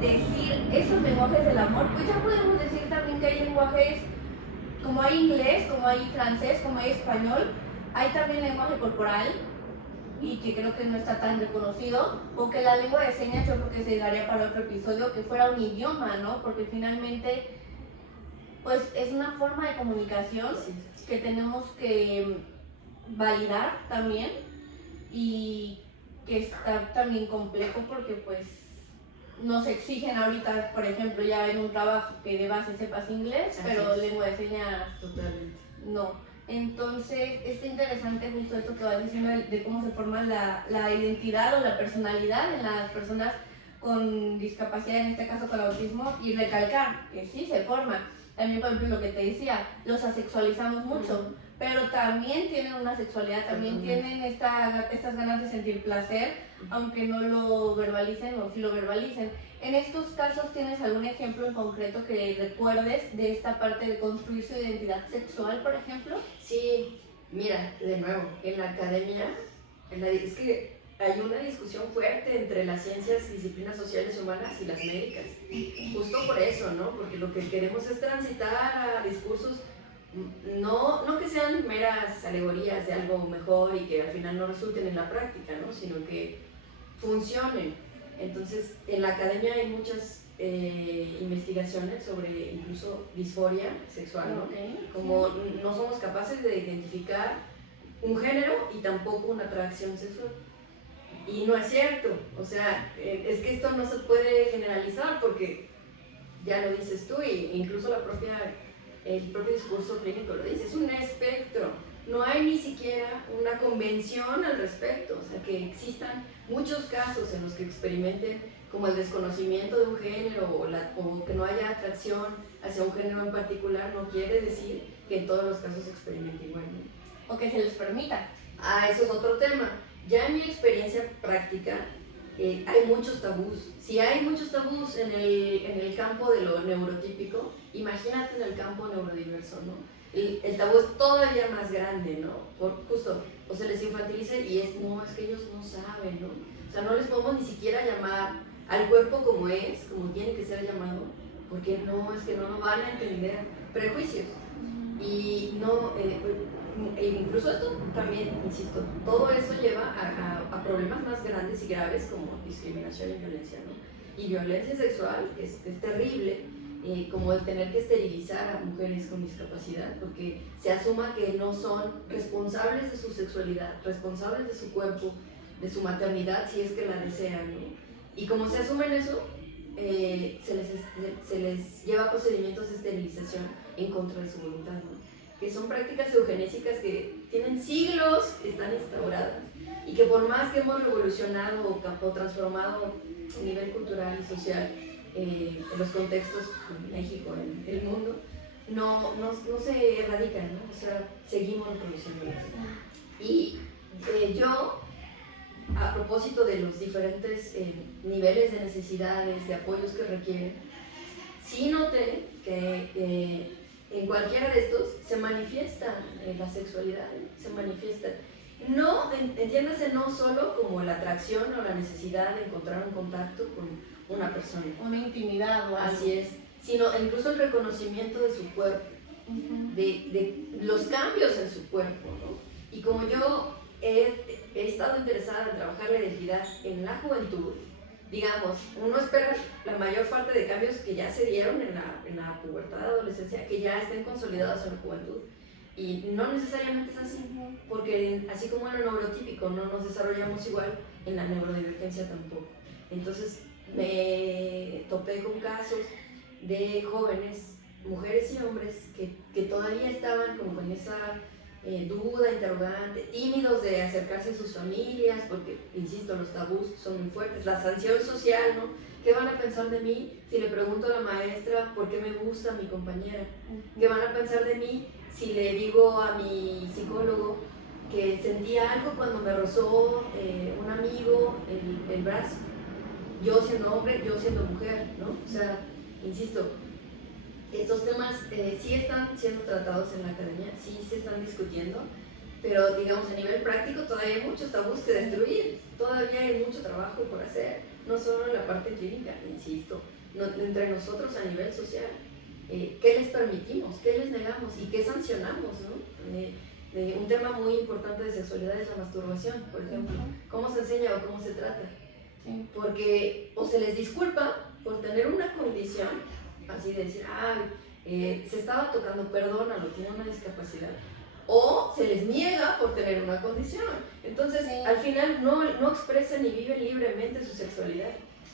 decir esos lenguajes del amor, pues ya podemos decir también que hay lenguajes, como hay inglés, como hay francés, como hay español, hay también lenguaje corporal, y que creo que no está tan reconocido, o que la lengua de señas yo creo que se daría para otro episodio, que fuera un idioma, ¿no? Porque finalmente, pues es una forma de comunicación que tenemos que validar también, y que está también complejo porque pues nos exigen ahorita, por ejemplo, ya en un trabajo que de base sepas inglés, pero lengua de señas totalmente no. Entonces, está interesante justo esto que vas diciendo de cómo se forma la identidad o la personalidad en las personas con discapacidad, en este caso con autismo, y recalcar que sí se forma. También, por ejemplo, lo que te decía, los asexualizamos mucho, pero también tienen una sexualidad, también tienen estas ganas de sentir placer, aunque no lo verbalicen o sí lo verbalicen. En estos casos, ¿tienes algún ejemplo en concreto que recuerdes de esta parte de construir su identidad sexual, por ejemplo? Sí, mira, de nuevo, en la academia, es que hay una discusión fuerte entre las ciencias, disciplinas sociales humanas y las médicas. Justo por eso, ¿no? Porque lo que queremos es transitar a discursos, no que sean meras alegorías de algo mejor y que al final no resulten en la práctica, ¿no? Sino que funcionen. Entonces, en la academia hay muchas investigaciones sobre incluso disforia sexual, ¿no? Como no somos capaces de identificar un género y tampoco una atracción sexual. Y no es cierto, o sea, es que esto no se puede generalizar porque ya lo dices tú, y incluso el propio discurso clínico lo dice, es un espectro. No hay ni siquiera una convención al respecto, o sea, que existan muchos casos en los que experimenten como el desconocimiento de un género o que no haya atracción hacia un género en particular, no quiere decir que en todos los casos se experimente igual, ¿no? O que se les permita. Eso es otro tema. Ya en mi experiencia práctica, hay muchos tabús. Si hay muchos tabús en el campo de lo neurotípico, imagínate en el campo neurodiverso, ¿no? El tabú es todavía más grande, ¿no? Justo, o se les infantiliza y es que ellos no saben, ¿no? O sea, no les podemos ni siquiera llamar al cuerpo como tiene que ser llamado, porque es que no van a entender prejuicios. Y no, incluso esto también, insisto, todo eso lleva a problemas más grandes y graves como discriminación y violencia, ¿no? Y violencia sexual es terrible, como el tener que esterilizar a mujeres con discapacidad, porque se asuma que no son responsables de su sexualidad, responsables de su cuerpo, de su maternidad, si es que la desean, ¿no? Y como se asumen eso, se les lleva a procedimientos de esterilización en contra de su voluntad, ¿no? Que son prácticas eugenésicas que tienen siglos, están instauradas, y que por más que hemos revolucionado o transformado a nivel cultural y social en los contextos en México, en el mundo, no se erradican, ¿no? O sea, seguimos reproduciéndolas. Y yo, a propósito de los diferentes niveles de necesidades, de apoyos que requieren, sí noté que en cualquiera de estos se manifiesta la sexualidad, se manifiesta. No, entiéndase, no solo como la atracción o la necesidad de encontrar un contacto con una persona. Una intimidad o algo. Así es, sino incluso el reconocimiento de su cuerpo, de los cambios en su cuerpo, ¿no? Y como yo he estado interesada en trabajar la identidad en la juventud, digamos, uno espera la mayor parte de cambios que ya se dieron en la pubertad, adolescencia, que ya estén consolidados en la juventud. Y no necesariamente es así, porque así como en lo neurotípico no nos desarrollamos igual, en la neurodivergencia tampoco. Entonces, me topé con casos de jóvenes, mujeres y hombres, que todavía estaban como con esa duda, interrogante, tímidos de acercarse a sus familias, porque, insisto, los tabús son muy fuertes, la sanción social, ¿no? ¿Qué van a pensar de mí si le pregunto a la maestra por qué me gusta mi compañera? ¿Qué van a pensar de mí si le digo a mi psicólogo que sentía algo cuando me rozó un amigo el brazo? Yo siendo hombre, yo siendo mujer, ¿no? O sea, insisto, estos temas sí están siendo tratados en la academia, sí se están discutiendo, pero digamos a nivel práctico todavía hay muchos tabús que destruir, todavía hay mucho trabajo por hacer, no solo en la parte clínica, insisto, entre nosotros a nivel social. ¿Qué les permitimos? ¿Qué les negamos? ¿Y qué sancionamos? ¿No? Un tema muy importante de sexualidad es la masturbación, por ejemplo. ¿Cómo se enseña o cómo se trata? Sí. Porque o se les disculpa por tener una condición, así de decir, se estaba tocando, perdónalo, tiene una discapacidad, o se les niega por tener una condición. Entonces, sí, al final no expresan ni viven libremente su sexualidad.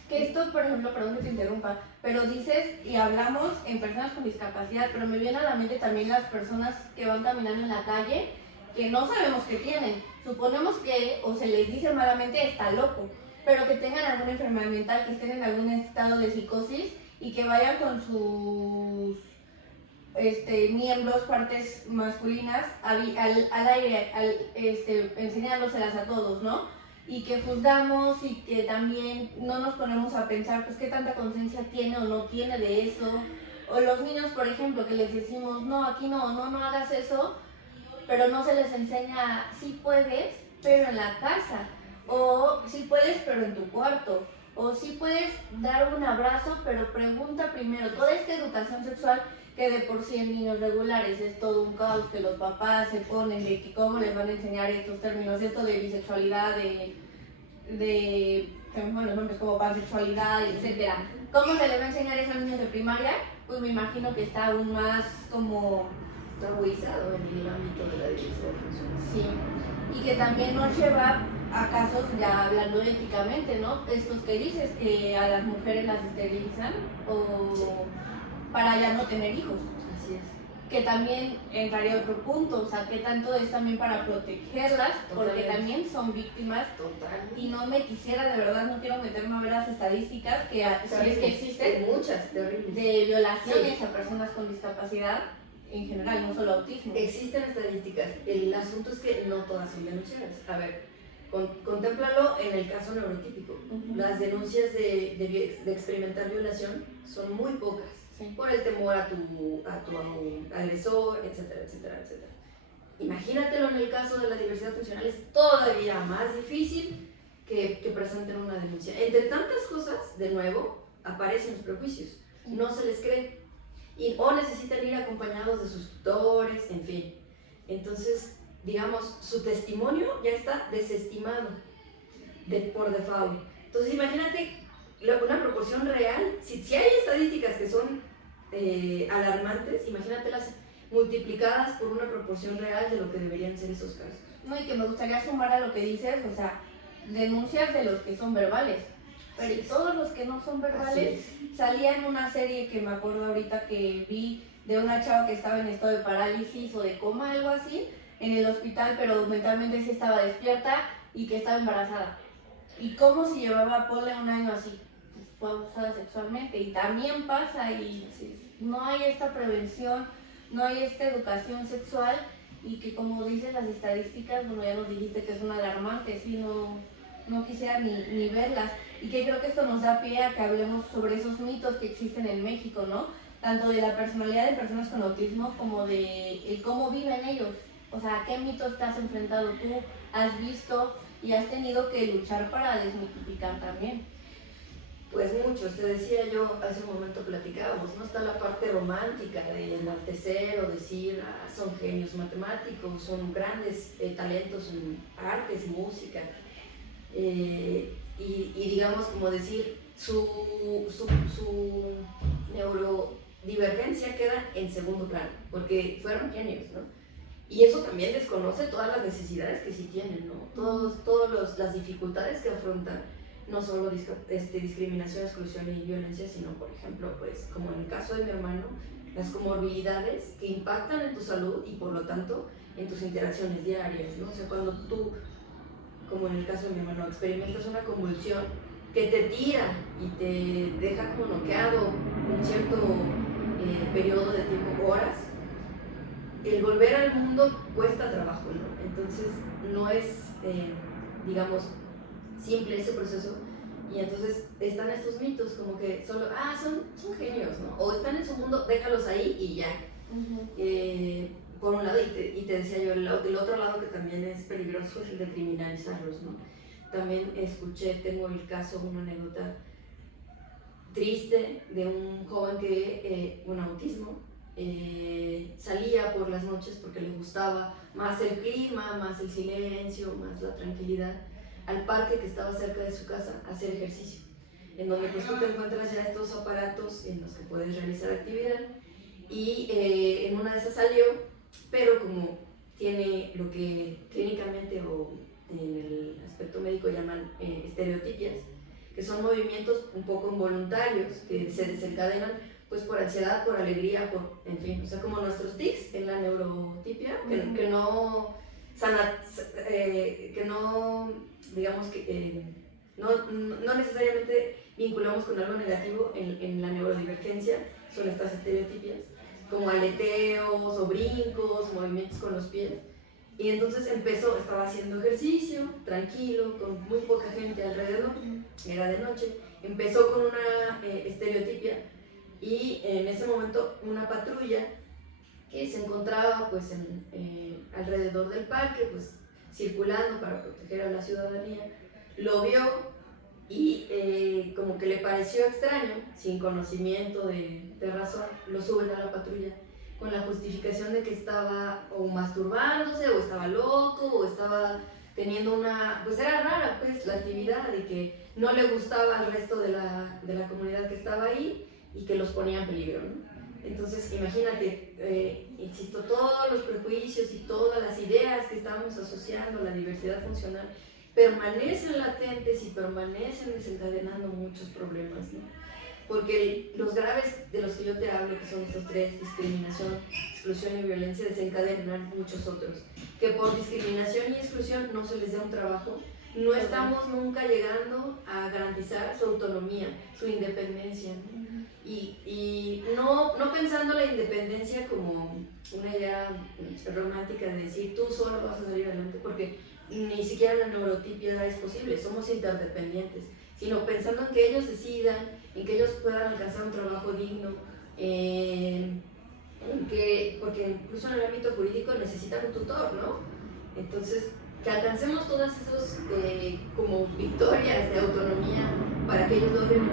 Que esto, por ejemplo, perdón que te interrumpa, pero dices y hablamos en personas con discapacidad, pero me viene a la mente también las personas que van caminando en la calle, que no sabemos qué tienen. Suponemos que, o se les dice malamente, está loco, pero que tengan alguna enfermedad mental, que estén en algún estado de psicosis y que vayan con sus miembros, partes masculinas, al aire, enseñándoselas a todos, ¿no? Y que juzgamos y que también no nos ponemos a pensar, pues, qué tanta conciencia tiene o no tiene de eso. O los niños, por ejemplo, que les decimos, no, aquí no hagas eso, pero no se les enseña, sí puedes, pero en la casa. O sí puedes, pero en tu cuarto. O sí puedes dar un abrazo, pero pregunta primero. Toda esta educación sexual que de por sí en niños regulares es todo un caos, que los papás se ponen de que cómo les van a enseñar estos términos, esto de bisexualidad, que me ponen los nombres como pansexualidad, etc. ¿Cómo se les va a enseñar eso a niños de primaria? Pues me imagino que está aún más como tabuizado en el ámbito de la diversidad funcional. Sí, y que también nos lleva a casos, ya hablando éticamente, ¿no? Estos que dices, que a las mujeres las esterilizan o para ya no tener hijos. Así es. Que también entraría otro punto, o sea, que tanto es también para protegerlas, porque también son víctimas. Totalmente. Y no me quisiera, de verdad, no quiero meterme a ver las estadísticas, que si es que existen, muchas, terribles, de violaciones a personas con discapacidad en general, no solo autismo. Existen estadísticas, el asunto es que no todas son denunciadas. A ver, contémplalo en el caso neurotípico. Las denuncias de experimentar violación son muy pocas. Sí. Por el temor a tu agresor, etcétera, etcétera, etcétera. Imagínatelo en el caso de la diversidad funcional, es todavía más difícil que presenten una denuncia. Entre tantas cosas, de nuevo, aparecen los prejuicios. No se les cree. O necesitan ir acompañados de sus tutores, en fin. Entonces, digamos, su testimonio ya está desestimado por default. Entonces, imagínate una proporción real, si hay estadísticas que son alarmantes, imagínatelas multiplicadas por una proporción real de lo que deberían ser esos casos. No, y que me gustaría sumar a lo que dices, o sea, denuncias de los que son verbales, pero y todos los que no son verbales. Salía en una serie que me acuerdo ahorita que vi de una chava que estaba en estado de parálisis o de coma, algo así, en el hospital, pero mentalmente sí estaba despierta y que estaba embarazada. Y cómo se llevaba, ponle un año así, fue abusada sexualmente, y también pasa, y no hay esta prevención, no hay esta educación sexual, y que como dicen las estadísticas, bueno, ya nos dijiste que son alarmantes, y no quisiera ni verlas, y que creo que esto nos da pie a que hablemos sobre esos mitos que existen en México, ¿no? Tanto de la personalidad de personas con autismo como de cómo viven ellos. O sea, ¿a qué mitos te has enfrentado tú? ¿Has visto y has tenido que luchar para desmitificar también? Pues muchos, te decía yo, hace un momento platicábamos, ¿no? Está la parte romántica de enaltecer o decir, son genios matemáticos, son grandes talentos en artes, música, y digamos como decir, su neurodivergencia queda en segundo plano, porque fueron genios, ¿no? Y eso también desconoce todas las necesidades que sí tienen, ¿no? Todas las dificultades que afrontan no solo discriminación, exclusión y violencia, sino, por ejemplo, pues como en el caso de mi hermano, las comorbilidades que impactan en tu salud y por lo tanto en tus interacciones diarias, ¿no? O sea, cuando tú, como en el caso de mi hermano, experimentas una convulsión que te tira y te deja como noqueado un cierto periodo de tiempo, horas, el volver al mundo cuesta trabajo, ¿no? Entonces no es, digamos, simple ese proceso. Y entonces están estos mitos como que solo, son genios, ¿no? O están en su mundo, déjalos ahí y ya. Por un lado, y te decía yo, del otro lado que también es peligroso es el de criminalizarlos, ¿no? También tengo el caso, una anécdota triste de un joven que, con autismo, salía por las noches porque le gustaba más el clima, más el silencio, más la tranquilidad, al parque que estaba cerca de su casa a hacer ejercicio, en donde pues tú te encuentras ya estos aparatos en los que puedes realizar actividad, y en una de esas salió, pero como tiene lo que clínicamente o en el aspecto médico llaman estereotipias, que son movimientos un poco involuntarios que se desencadenan pues por ansiedad, por alegría, en fin, o sea, como nuestros tics en la neurotipia, que no digamos que no necesariamente vinculamos con algo negativo en la neurodivergencia, son estas estereotipias, como aleteos o brincos, movimientos con los pies. Y entonces estaba haciendo ejercicio, tranquilo, con muy poca gente alrededor, era de noche, empezó con una estereotipia, y en ese momento una patrulla que se encontraba pues alrededor del parque, pues circulando para proteger a la ciudadanía, lo vio y como que le pareció extraño, sin conocimiento de razón, lo suben a la patrulla con la justificación de que estaba o masturbándose, o estaba loco, o estaba teniendo pues era rara pues la actividad, y que no le gustaba al resto de la comunidad que estaba ahí y que los ponía en peligro, ¿no? Entonces imagínate, insisto, todos los prejuicios y todas las ideas que estamos asociando a la diversidad funcional permanecen latentes y permanecen desencadenando muchos problemas, ¿no? Porque los graves de los que yo te hablo, que son estos tres, discriminación, exclusión y violencia, desencadenan muchos otros, que por discriminación y exclusión no se les da un trabajo, no estamos nunca llegando a garantizar su autonomía, su independencia, ¿no? Y no pensando la independencia como una idea romántica de decir tú solo vas a salir adelante, porque ni siquiera la neurotipia es posible, somos interdependientes, sino pensando en que ellos decidan, en que ellos puedan alcanzar un trabajo digno, porque incluso en el ámbito jurídico necesitan un tutor, ¿no? Entonces, que alcancemos todas esas como victorias de autonomía para que ellos logren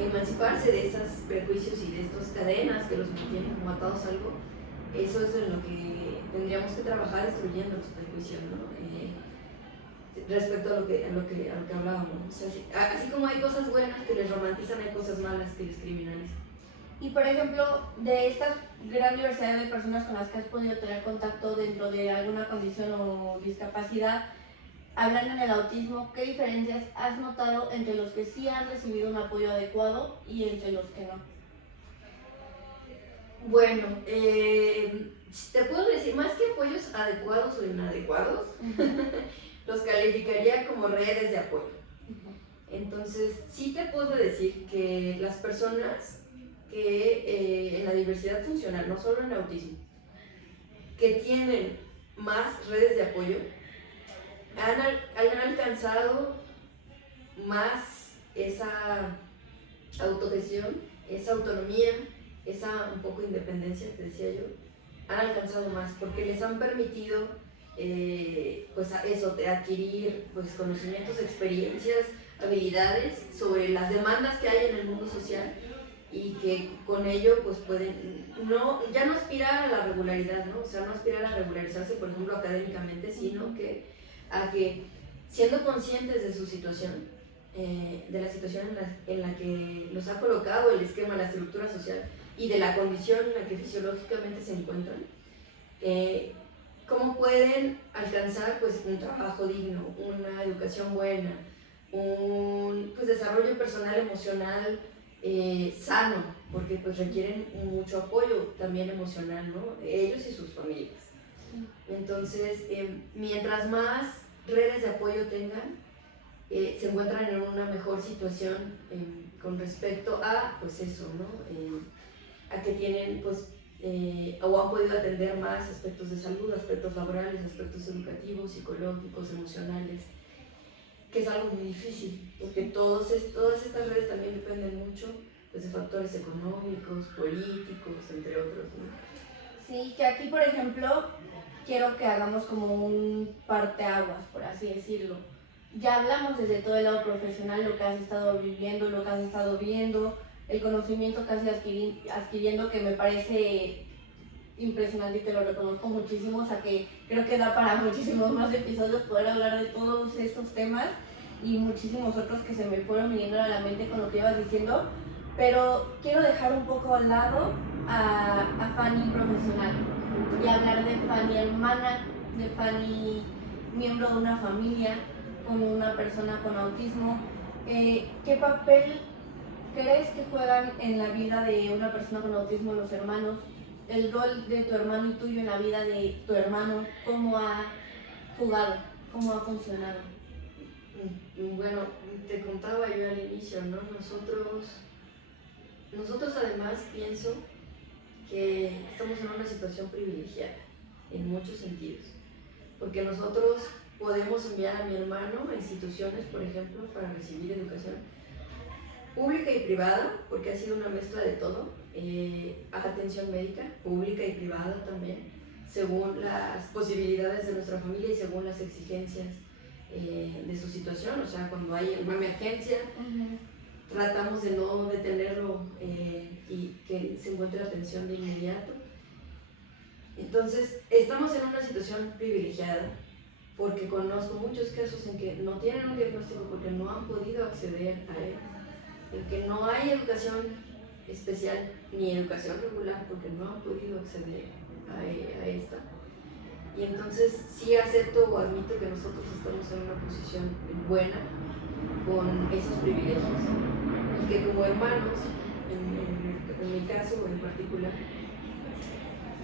emanciparse de esos prejuicios y de estas cadenas que los mantienen como atados a algo. Eso es en lo que tendríamos que trabajar, destruyendo los prejuicios, ¿no? Respecto a lo que hablábamos. O sea, así como hay cosas buenas que les romantizan, hay cosas malas que les criminalizan. Y por ejemplo, de esta gran diversidad de personas con las que has podido tener contacto dentro de alguna condición o discapacidad, hablando en el autismo, ¿qué diferencias has notado entre los que sí han recibido un apoyo adecuado y entre los que no? Bueno, te puedo decir, más que apoyos adecuados o inadecuados, los calificaría como redes de apoyo. Entonces, sí te puedo decir que las personas que en la diversidad funcional, no solo en el autismo, que tienen más redes de apoyo, han alcanzado más esa autogestión, esa autonomía, esa un poco independencia, te decía yo, han alcanzado más porque les han permitido pues adquirir pues, conocimientos, experiencias, habilidades sobre las demandas que hay en el mundo social, y que con ello pues pueden ya no aspirar a la regularidad, ¿no? O sea, no aspirar a regularizarse, por ejemplo, académicamente, sino que siendo conscientes de su situación, de la situación en la que los ha colocado el esquema, la estructura social, y de la condición en la que fisiológicamente se encuentran, cómo pueden alcanzar pues un trabajo digno, una educación buena, un pues, desarrollo personal, emocional sano, porque pues requieren mucho apoyo también emocional, ¿no? Ellos y sus familias. Entonces, mientras más redes de apoyo tengan, se encuentran en una mejor situación con respecto a, pues eso, ¿no? A que tienen, pues, o han podido atender más aspectos de salud, aspectos laborales, aspectos educativos, psicológicos, emocionales, que es algo muy difícil, porque todas estas redes también dependen mucho pues, de factores económicos, políticos, entre otros, ¿no? Sí, que aquí, por ejemplo, quiero que hagamos como un parteaguas, por así decirlo. Ya hablamos desde todo el lado profesional, lo que has estado viviendo, lo que has estado viendo, el conocimiento que has ido adquiriendo, que me parece impresionante y te lo reconozco muchísimo, o sea que creo que da para muchísimos más episodios poder hablar de todos estos temas y muchísimos otros que se me fueron viniendo a la mente con lo que ibas diciendo, pero quiero dejar un poco al lado a Fanny profesional y hablar de Fanny hermana, de Fanny miembro de una familia, como una persona con autismo. ¿Qué papel crees que juegan en la vida de una persona con autismo los hermanos? El rol de tu hermano y tuyo en la vida de tu hermano, ¿cómo ha jugado? ¿Cómo ha funcionado? Bueno, te contaba yo al inicio, ¿no? Nosotros además pienso que estamos en una situación privilegiada en muchos sentidos, porque nosotros podemos enviar a mi hermano a instituciones, por ejemplo, para recibir educación pública y privada, porque ha sido una mezcla de todo, atención médica, pública y privada también, según las posibilidades de nuestra familia y según las exigencias de su situación. O sea, cuando hay una emergencia, tratamos de no detenerlo y que se encuentre atención de inmediato. Entonces, estamos en una situación privilegiada, porque conozco muchos casos en que no tienen un diagnóstico porque no han podido acceder a él, en que no hay educación especial ni educación regular porque no han podido acceder a esta. Y entonces sí acepto o admito que nosotros estamos en una posición buena con esos privilegios y que como hermanos, en mi caso en particular,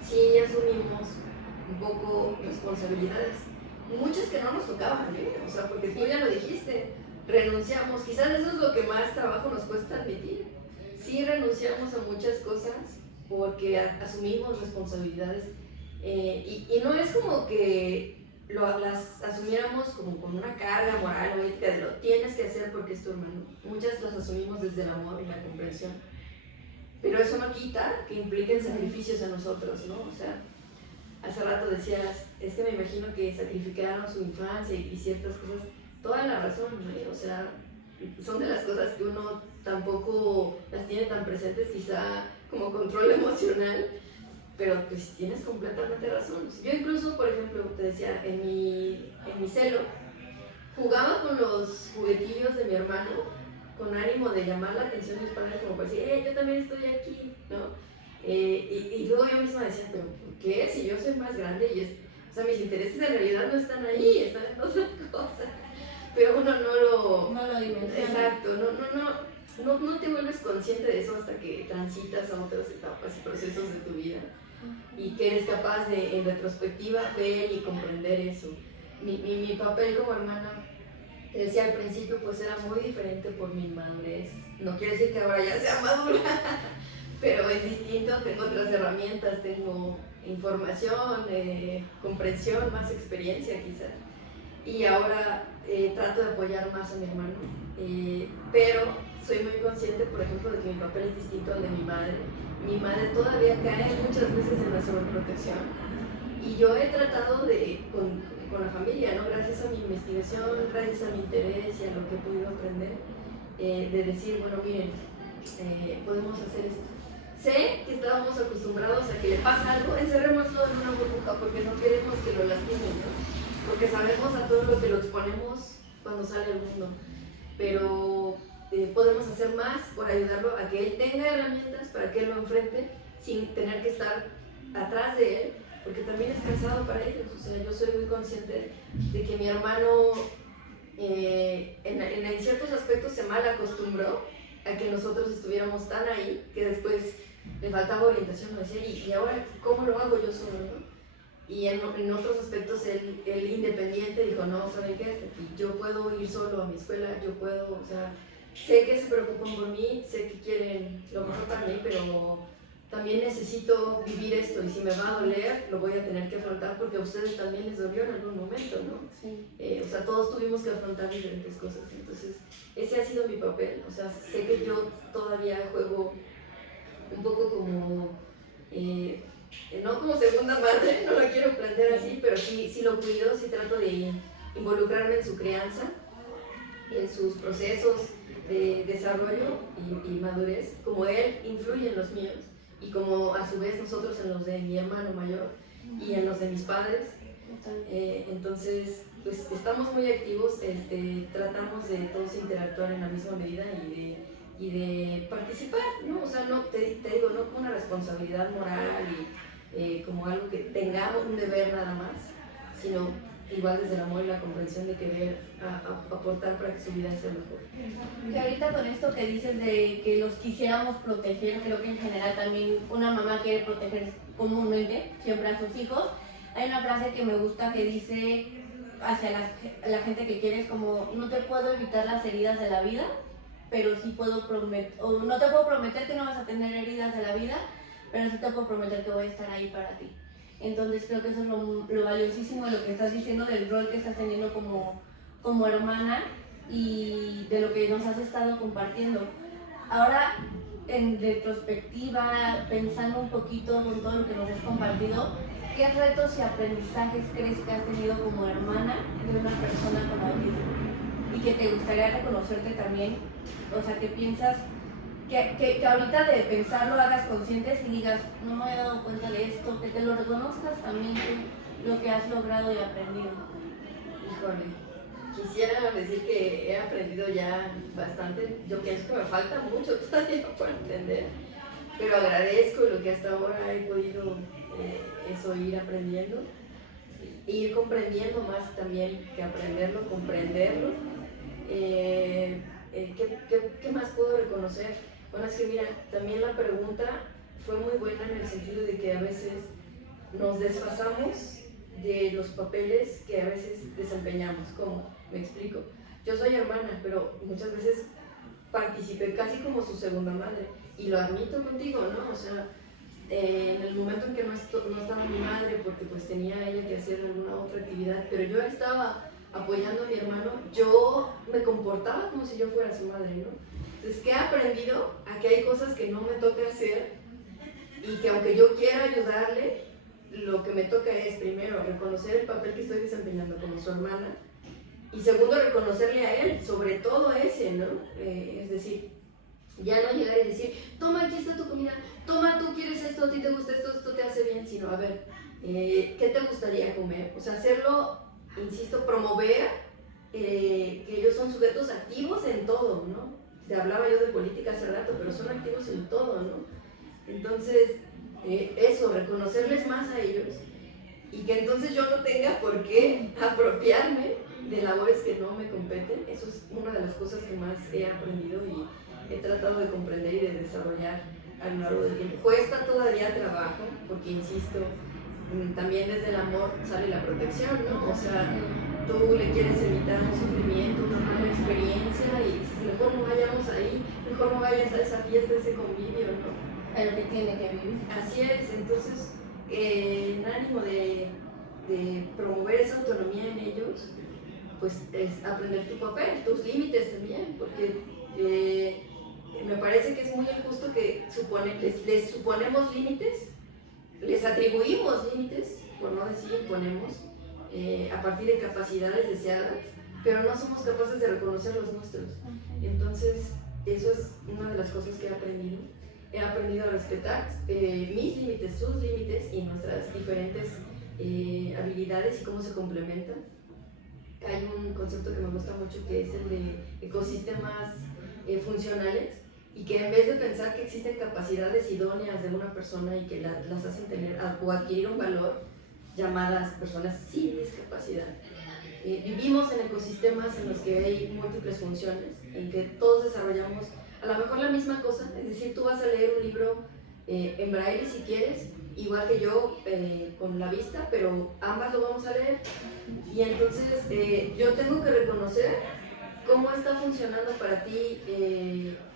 sí asumimos un poco responsabilidades, muchas que no nos tocaban, o sea, porque tú ya lo dijiste, renunciamos, quizás eso es lo que más trabajo nos cuesta admitir, sí renunciamos a muchas cosas porque asumimos responsabilidades y no es como que las asumiéramos como con una carga moral o ética de lo tienes que hacer porque es tu hermano, muchas las asumimos desde el amor y la comprensión, pero eso no quita que impliquen sacrificios a nosotros, ¿no? O sea, hace rato decías, es que me imagino que sacrificaron su infancia y ciertas cosas, toda la razón, ¿no? O sea, son de las cosas que uno tampoco las tiene tan presentes, quizá como control emocional, pero pues tienes completamente razón. Yo incluso, por ejemplo, te decía, en mi celo, jugaba con los juguetillos de mi hermano con ánimo de llamar la atención de mis padres, como para decir, yo también estoy aquí, ¿no? Y luego yo misma decía, pero ¿por qué? Si yo soy más grande y o sea, mis intereses en realidad no están ahí, están en otra cosa. Pero uno no lo dimensiona. Exacto, no te vuelves consciente de eso hasta que transitas a otras etapas y procesos de tu vida y que eres capaz de, en retrospectiva, ver y comprender eso. Mi papel como hermana, te decía al principio, pues era muy diferente por mi inmadurez. No quiere decir que ahora ya sea madura, pero es distinto, tengo otras herramientas, tengo información, comprensión, más experiencia quizás. Y ahora trato de apoyar más a mi hermano, pero soy muy consciente, por ejemplo, de que mi papel es distinto al de mi madre. Mi madre todavía cae muchas veces en la sobreprotección y yo he tratado con la familia, ¿no? Gracias a mi investigación, gracias a mi interés y a lo que he podido aprender, de decir, bueno, miren, podemos hacer esto. Sé que estábamos acostumbrados a que le pasa algo, encerrémoslo en una burbuja porque no queremos que lo lastimen, ¿no? Porque sabemos a todo lo que lo exponemos cuando sale al mundo, pero podemos hacer más por ayudarlo a que él tenga herramientas para que él lo enfrente sin tener que estar atrás de él, porque también es cansado para ellos. O sea, yo soy muy consciente de que mi hermano en mal acostumbró a que nosotros estuviéramos tan ahí que después le faltaba orientación, me decía, ¿y ahora cómo lo hago yo solo, no? Y en otros aspectos él independiente dijo, no, ¿saben qué? Yo puedo ir solo a mi escuela, yo puedo, o sea, sé que se preocupan por mí, sé que quieren lo mejor para mí, pero también necesito vivir esto y si me va a doler, lo voy a tener que afrontar porque a ustedes también les dolió en algún momento, ¿no? Sí. O sea, todos tuvimos que afrontar diferentes cosas, entonces ese ha sido mi papel, o sea, sé que yo todavía juego un poco como, no como segunda madre, no lo quiero plantear así, pero sí lo cuido, sí trato de involucrarme en su crianza, en sus procesos de desarrollo y madurez, como él influye en los míos y como a su vez nosotros en los de mi hermano mayor y en los de mis padres. Entonces, pues estamos muy activos, tratamos de todos interactuar en la misma medida y de participar, ¿no? O sea, no, te digo, no como una responsabilidad moral y como algo que tengamos un deber nada más, sino igual desde el amor y la comprensión de querer aportar para que su vida sea mejor. Que ahorita con esto que dices de que los quisiéramos proteger, creo que en general también una mamá quiere proteger comúnmente siempre a sus hijos. Hay una frase que me gusta que dice hacia la gente que quieres como, no te puedo evitar las heridas de la vida, pero sí puedo prometer, o no te puedo prometer que no vas a tener heridas de la vida, pero sí te puedo prometer que voy a estar ahí para ti. Entonces creo que eso es lo valiosísimo de lo que estás diciendo, del rol que estás teniendo como hermana y de lo que nos has estado compartiendo. Ahora, en retrospectiva, pensando un poquito con todo lo que nos has compartido, ¿qué retos y aprendizajes crees que has tenido como hermana de una persona con autismo? Y que te gustaría reconocerte también, o sea, que piensas, que ahorita de pensarlo hagas conscientes y digas, no me había dado cuenta de esto, que te lo reconozcas también tú, lo que has logrado y aprendido. Híjole, quisiera decir que he aprendido ya bastante, yo pienso que me falta mucho todavía por entender, pero agradezco lo que hasta ahora he podido eso ir aprendiendo, e ir comprendiendo más también que aprenderlo, comprenderlo. ¿Qué más puedo reconocer? Bueno, es que mira, también la pregunta fue muy buena en el sentido de que a veces nos desfasamos de los papeles que a veces desempeñamos. ¿Cómo? Me explico. Yo soy hermana, pero muchas veces participé casi como su segunda madre y lo admito contigo, ¿no? O sea, en el momento en que no estaba mi madre porque pues tenía ella que hacer alguna otra actividad, pero yo estaba apoyando a mi hermano, yo me comportaba como si yo fuera su madre, ¿no? Entonces, ¿qué he aprendido? A que hay cosas que no me toca hacer y que aunque yo quiera ayudarle, lo que me toca es primero reconocer el papel que estoy desempeñando como su hermana y segundo reconocerle a él, sobre todo ese, ¿no? Es decir, ya no llegar y decir, toma, aquí está tu comida, toma, tú quieres esto, a ti te gusta esto, esto te hace bien, sino a ver, ¿qué te gustaría comer? O sea, hacerlo, insisto, promover que ellos son sujetos activos en todo, ¿no? Te hablaba yo de política hace rato, pero son activos en todo, ¿no? Entonces, eso, reconocerles más a ellos y que entonces yo no tenga por qué apropiarme de labores que no me competen, eso es una de las cosas que más he aprendido y he tratado de comprender y de desarrollar a lo largo del tiempo. Cuesta todavía trabajo, porque insisto, también desde el amor sale la protección, ¿no? O sea, tú le quieres evitar un sufrimiento, una mala experiencia y dices, mejor no vayamos ahí, mejor no vayas a esa fiesta, a ese convivio, ¿no? Pero que tiene que vivir. Así es, entonces, en ánimo de promover esa autonomía en ellos, pues es aprender tu papel, tus límites también, porque me parece que es muy injusto que les suponemos límites, les atribuimos límites, por no decir imponemos, a partir de capacidades deseadas, pero no somos capaces de reconocer los nuestros. Entonces, eso es una de las cosas que he aprendido. He aprendido a respetar mis límites, sus límites y nuestras diferentes habilidades y cómo se complementan. Hay un concepto que me gusta mucho que es el de ecosistemas funcionales y que en vez de pensar que existen capacidades idóneas de una persona y que las hacen tener o adquirir un valor, llamadas personas sin discapacidad, vivimos en ecosistemas en los que hay múltiples funciones, en que todos desarrollamos a lo mejor la misma cosa, es decir, tú vas a leer un libro en braille si quieres, igual que yo con la vista, pero ambas lo vamos a leer. Y entonces yo tengo que reconocer cómo está funcionando para ti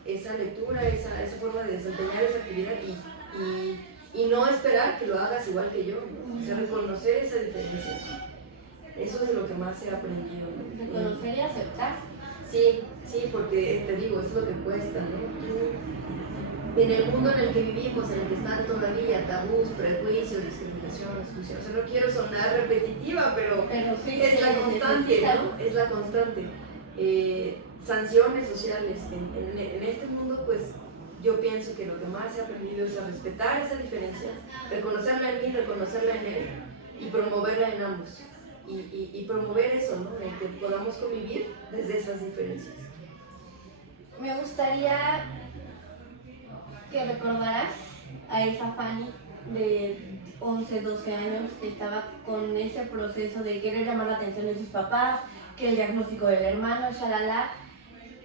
esa lectura, esa forma de desempeñar esa actividad y no esperar que lo hagas igual que yo, ¿no? O sea, reconocer esa diferencia. Eso es lo que más he aprendido, ¿no? Reconocer y aceptar. Sí, sí, porque te digo, es lo que cuesta, ¿no? En el mundo en el que vivimos, en el que están todavía tabús, prejuicios, discriminación, exclusión, o sea, no quiero sonar repetitiva, pero sí, es la constante, ¿no? Es la constante. Sanciones sociales. En este mundo, pues, yo pienso que lo que más he aprendido es a respetar esa diferencia, reconocerla en mí, reconocerla en él y promoverla en ambos. Y promover eso, ¿no? En que podamos convivir desde esas diferencias. Me gustaría que recordaras a esa Fanny de 11, 12 años que estaba con ese proceso de querer llamar la atención de sus papás, que el diagnóstico del hermano, shalala,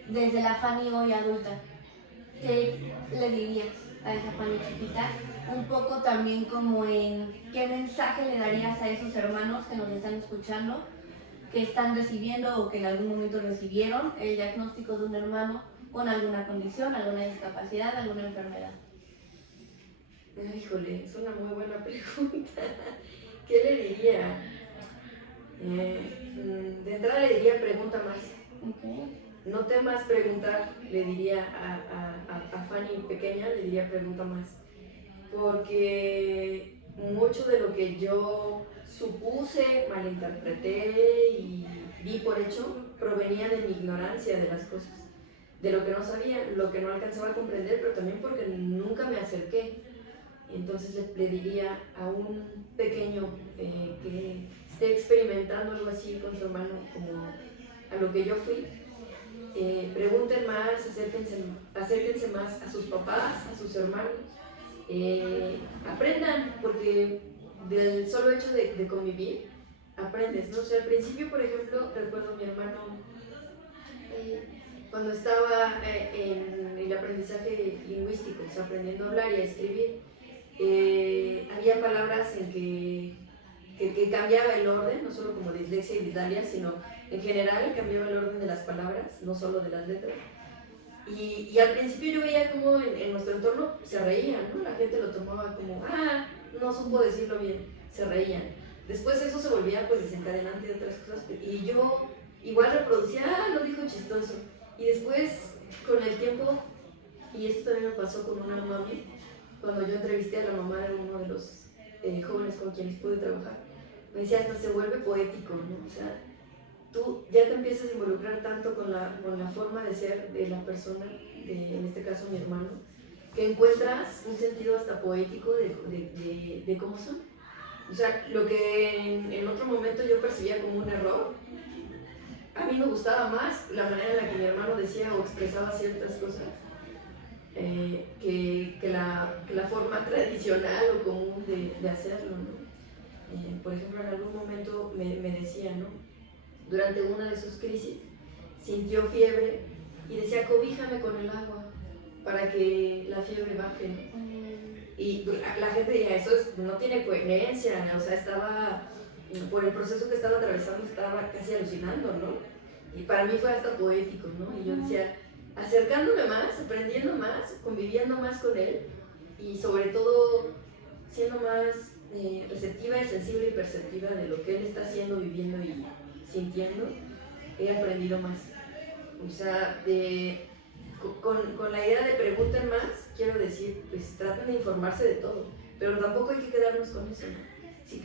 desde la Fanny hoy adulta. ¿Qué le dirías a esa Fanny chiquita? Un poco también como en qué mensaje le darías a esos hermanos que nos están escuchando, que están recibiendo o que en algún momento recibieron el diagnóstico de un hermano con alguna condición, alguna discapacidad, alguna enfermedad. Híjole, es una muy buena pregunta. ¿Qué le diría? De entrada le diría pregunta más. Okay. No temas preguntar, le diría a Fanny pequeña, le diría pregunta más. Porque mucho de lo que yo supuse, malinterpreté y di por hecho provenía de mi ignorancia de las cosas, de lo que no sabía, lo que no alcanzaba a comprender, pero también porque nunca me acerqué. Entonces le diría a un pequeño que esté experimentando algo así con su hermano, como a lo que yo fui, pregunten más, acérquense más a sus papás, a sus hermanos, aprendan, porque del solo hecho de convivir, aprendes, ¿no? O sea, al principio, por ejemplo, recuerdo a mi hermano cuando estaba en el aprendizaje lingüístico, o sea, aprendiendo a hablar y a escribir, había palabras en que cambiaba el orden, no solo como dislexia y disdalia, sino en general cambiaba el orden de las palabras, no solo de las letras. Y al principio yo veía como en nuestro entorno se reían, ¿no? La gente lo tomaba como, no supo decirlo bien, se reían. Después eso se volvía pues desencadenante de otras cosas y yo igual reproducía, lo dijo chistoso. Y después con el tiempo, y esto también me pasó con una mami, cuando yo entrevisté a la mamá de uno de los jóvenes con quienes pude trabajar, me decía hasta se vuelve poético, ¿no? O sea, tú ya te empiezas a involucrar tanto con la forma de ser de la persona, en este caso mi hermano, que encuentras un sentido hasta poético de cómo son. O sea, lo que en otro momento yo percibía como un error, a mí me gustaba más la manera en la que mi hermano decía o expresaba ciertas cosas que la forma tradicional o común de hacerlo, ¿no? Por ejemplo, en algún momento me decía, ¿no? Durante una de sus crisis, sintió fiebre y decía, cobíjame con el agua para que la fiebre baje, ¿no? Y la gente decía, eso no tiene coherencia, o sea, estaba, por el proceso que estaba atravesando, estaba casi alucinando, ¿no? Y para mí fue hasta poético, ¿no? Y yo decía, acercándome más, aprendiendo más, conviviendo más con él y sobre todo siendo más receptiva y sensible y perceptiva de lo que él está haciendo, viviendo y sintiendo, he aprendido más. O sea, con la idea de pregunten más, quiero decir, pues traten de informarse de todo, pero tampoco hay que quedarnos con eso, ¿no?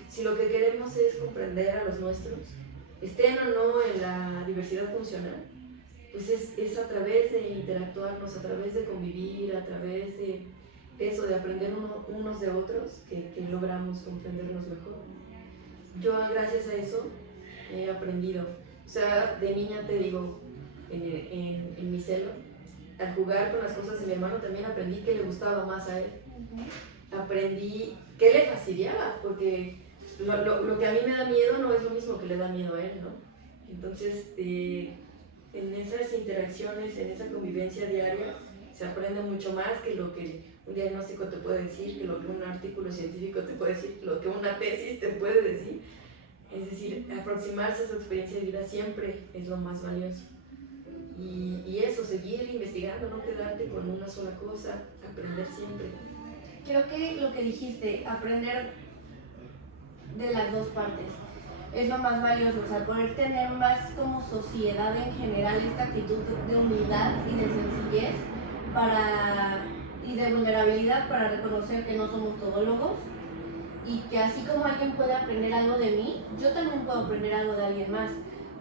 Si lo que queremos es comprender a los nuestros, estén o no en la diversidad funcional, pues es a través de interactuarnos, a través de convivir, a través de eso, de aprender unos de otros, que logramos comprendernos mejor. Yo, gracias a eso, he aprendido. O sea, de niña te digo, en mi celo, al jugar con las cosas de mi hermano también aprendí que le gustaba más a él. Aprendí que le fastidiaba, porque lo que a mí me da miedo no es lo mismo que le da miedo a él, ¿no? Entonces, en esas interacciones, en esa convivencia diaria, se aprende mucho más que lo que un diagnóstico te puede decir, que lo que un artículo científico te puede decir, lo que una tesis te puede decir. Es decir, aproximarse a su experiencia de vida siempre es lo más valioso. Y eso, seguir investigando, no quedarte con una sola cosa, aprender siempre. Creo que lo que dijiste, aprender de las dos partes, es lo más valioso, o sea, poder tener más como sociedad en general esta actitud de humildad y de sencillez y de vulnerabilidad para reconocer que no somos todólogos y que así como alguien puede aprender algo de mí, yo también puedo aprender algo de alguien más.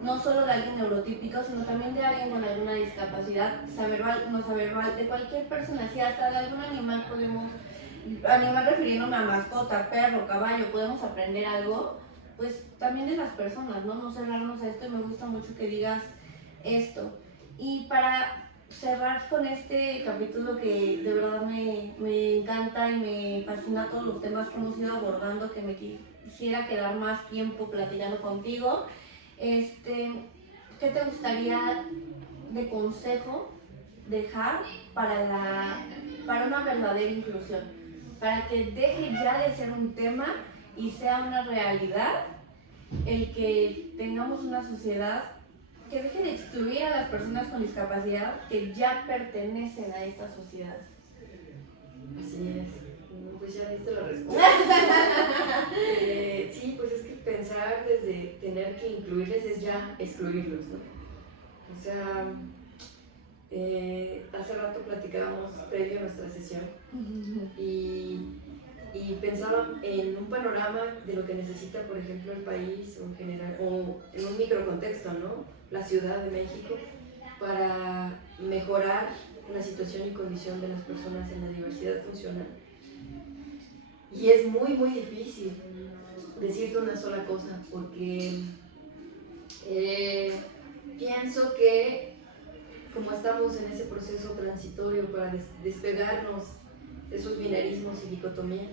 No solo de alguien neurotípico, sino también de alguien con alguna discapacidad, verbal, no verbal, de cualquier persona, si hasta de algún animal animal refiriéndome a mascota, perro, caballo, podemos aprender algo, pues también de las personas, ¿no? No cerrarnos a esto, y me gusta mucho que digas esto. Y para cerrar con este capítulo que de verdad me encanta y me fascina todos los temas que hemos ido abordando, que me quisiera quedar más tiempo platicando contigo, ¿qué te gustaría de consejo dejar para una verdadera inclusión? Para que deje ya de ser un tema y sea una realidad el que tengamos una sociedad que deje de excluir a las personas con discapacidad que ya pertenecen a esta sociedad. Así es. Pues ya diste la respuesta. Sí, pues es que pensar desde tener que incluirles es ya excluirlos, ¿no? O sea, hace rato platicábamos previo a nuestra sesión y pensaba en un panorama de lo que necesita, por ejemplo, el país o en general, o en un microcontexto, ¿no? La Ciudad de México, para mejorar la situación y condición de las personas en la diversidad funcional. Y es muy, muy difícil decirte una sola cosa, porque pienso que como estamos en ese proceso transitorio para despegarnos de esos binarismos y dicotomías,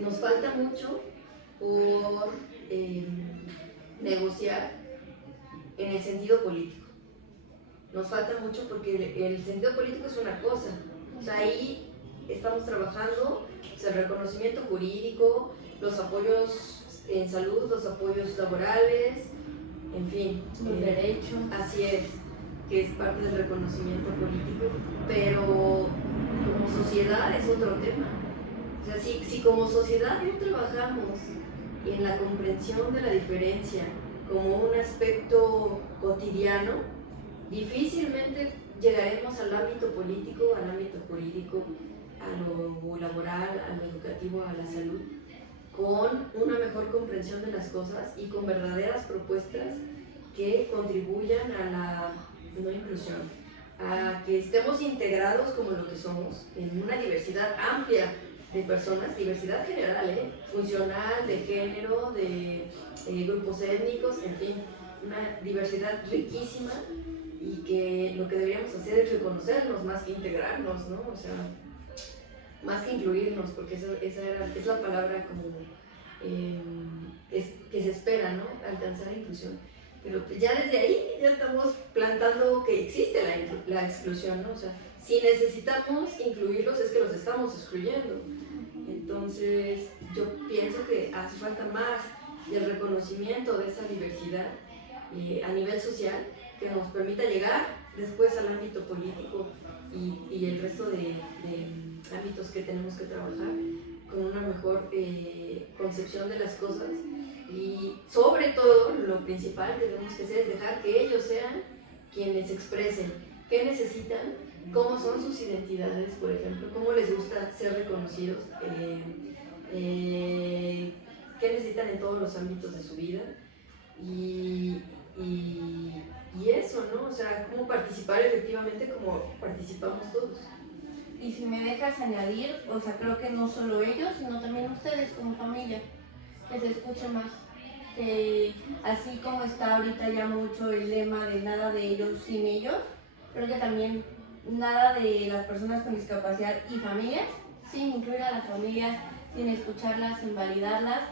nos falta mucho por negociar en el sentido político. Nos falta mucho porque el sentido político es una cosa, o sea, ahí estamos trabajando, o sea, el reconocimiento jurídico, los apoyos en salud, los apoyos laborales, en fin, los derechos. Así es, que es parte del reconocimiento político, pero como sociedad es otro tema. O sea, si como sociedad no trabajamos en la comprensión de la diferencia como un aspecto cotidiano, difícilmente llegaremos al ámbito político, al ámbito jurídico, a lo laboral, a lo educativo, a la salud, con una mejor comprensión de las cosas y con verdaderas propuestas que contribuyan a la no inclusión, a que estemos integrados como lo que somos, en una diversidad amplia de personas, diversidad general, funcional, de género, de grupos étnicos, en fin, una diversidad riquísima, y que lo que deberíamos hacer es reconocernos más que integrarnos, ¿no? O sea, más que incluirnos, porque esa es la palabra como que se espera, ¿no? Alcanzar la inclusión. Pero ya desde ahí ya estamos plantando que existe la exclusión, ¿no? O sea, si necesitamos incluirlos es que los estamos excluyendo. Entonces, yo pienso que hace falta más del reconocimiento de esa diversidad a nivel social, que nos permita llegar después al ámbito político y el resto de ámbitos que tenemos que trabajar con una mejor concepción de las cosas. Y sobre todo, lo principal que tenemos que hacer es dejar que ellos sean quienes expresen qué necesitan, cómo son sus identidades, por ejemplo, cómo les gusta ser reconocidos, qué necesitan en todos los ámbitos de su vida y eso, ¿no? O sea, cómo participar efectivamente como participamos todos. Y si me dejas añadir, o sea, creo que no solo ellos, sino también ustedes como familia, que se escuche más. Que así como está ahorita ya mucho el lema de nada de ellos sin ellos, creo que también nada de las personas con discapacidad y familias, sin incluir a las familias, sin escucharlas, sin validarlas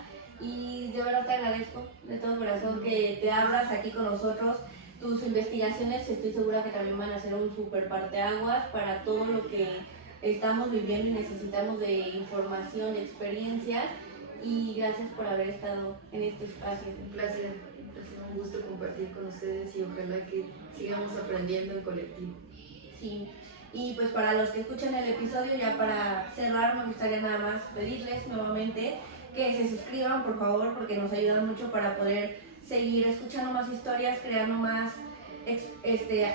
y de verdad te agradezco de todo corazón que te abras aquí con nosotros. Tus investigaciones estoy segura que también van a ser un súper parteaguas para todo lo que estamos viviendo y necesitamos de información, experiencias, y gracias por haber estado en este espacio. Un placer, un gusto compartir con ustedes y ojalá que sigamos aprendiendo en colectivo. Sí, y pues para los que escuchen el episodio, ya para cerrar, me gustaría nada más pedirles nuevamente que se suscriban, por favor, porque nos ayudan mucho para poder seguir escuchando más historias, creando más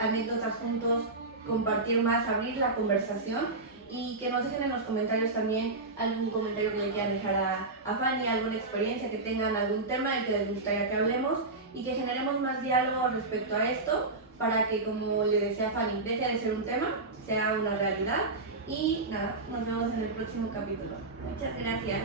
anécdotas juntos, compartir más, abrir la conversación, y que nos dejen en los comentarios también algún comentario que le quieran dejar a Fanny, alguna experiencia que tengan, algún tema del que les gustaría que hablemos, y que generemos más diálogo respecto a esto para que, como le decía Fanny, deje de ser un tema, sea una realidad. Y nada, nos vemos en el próximo capítulo. Muchas gracias.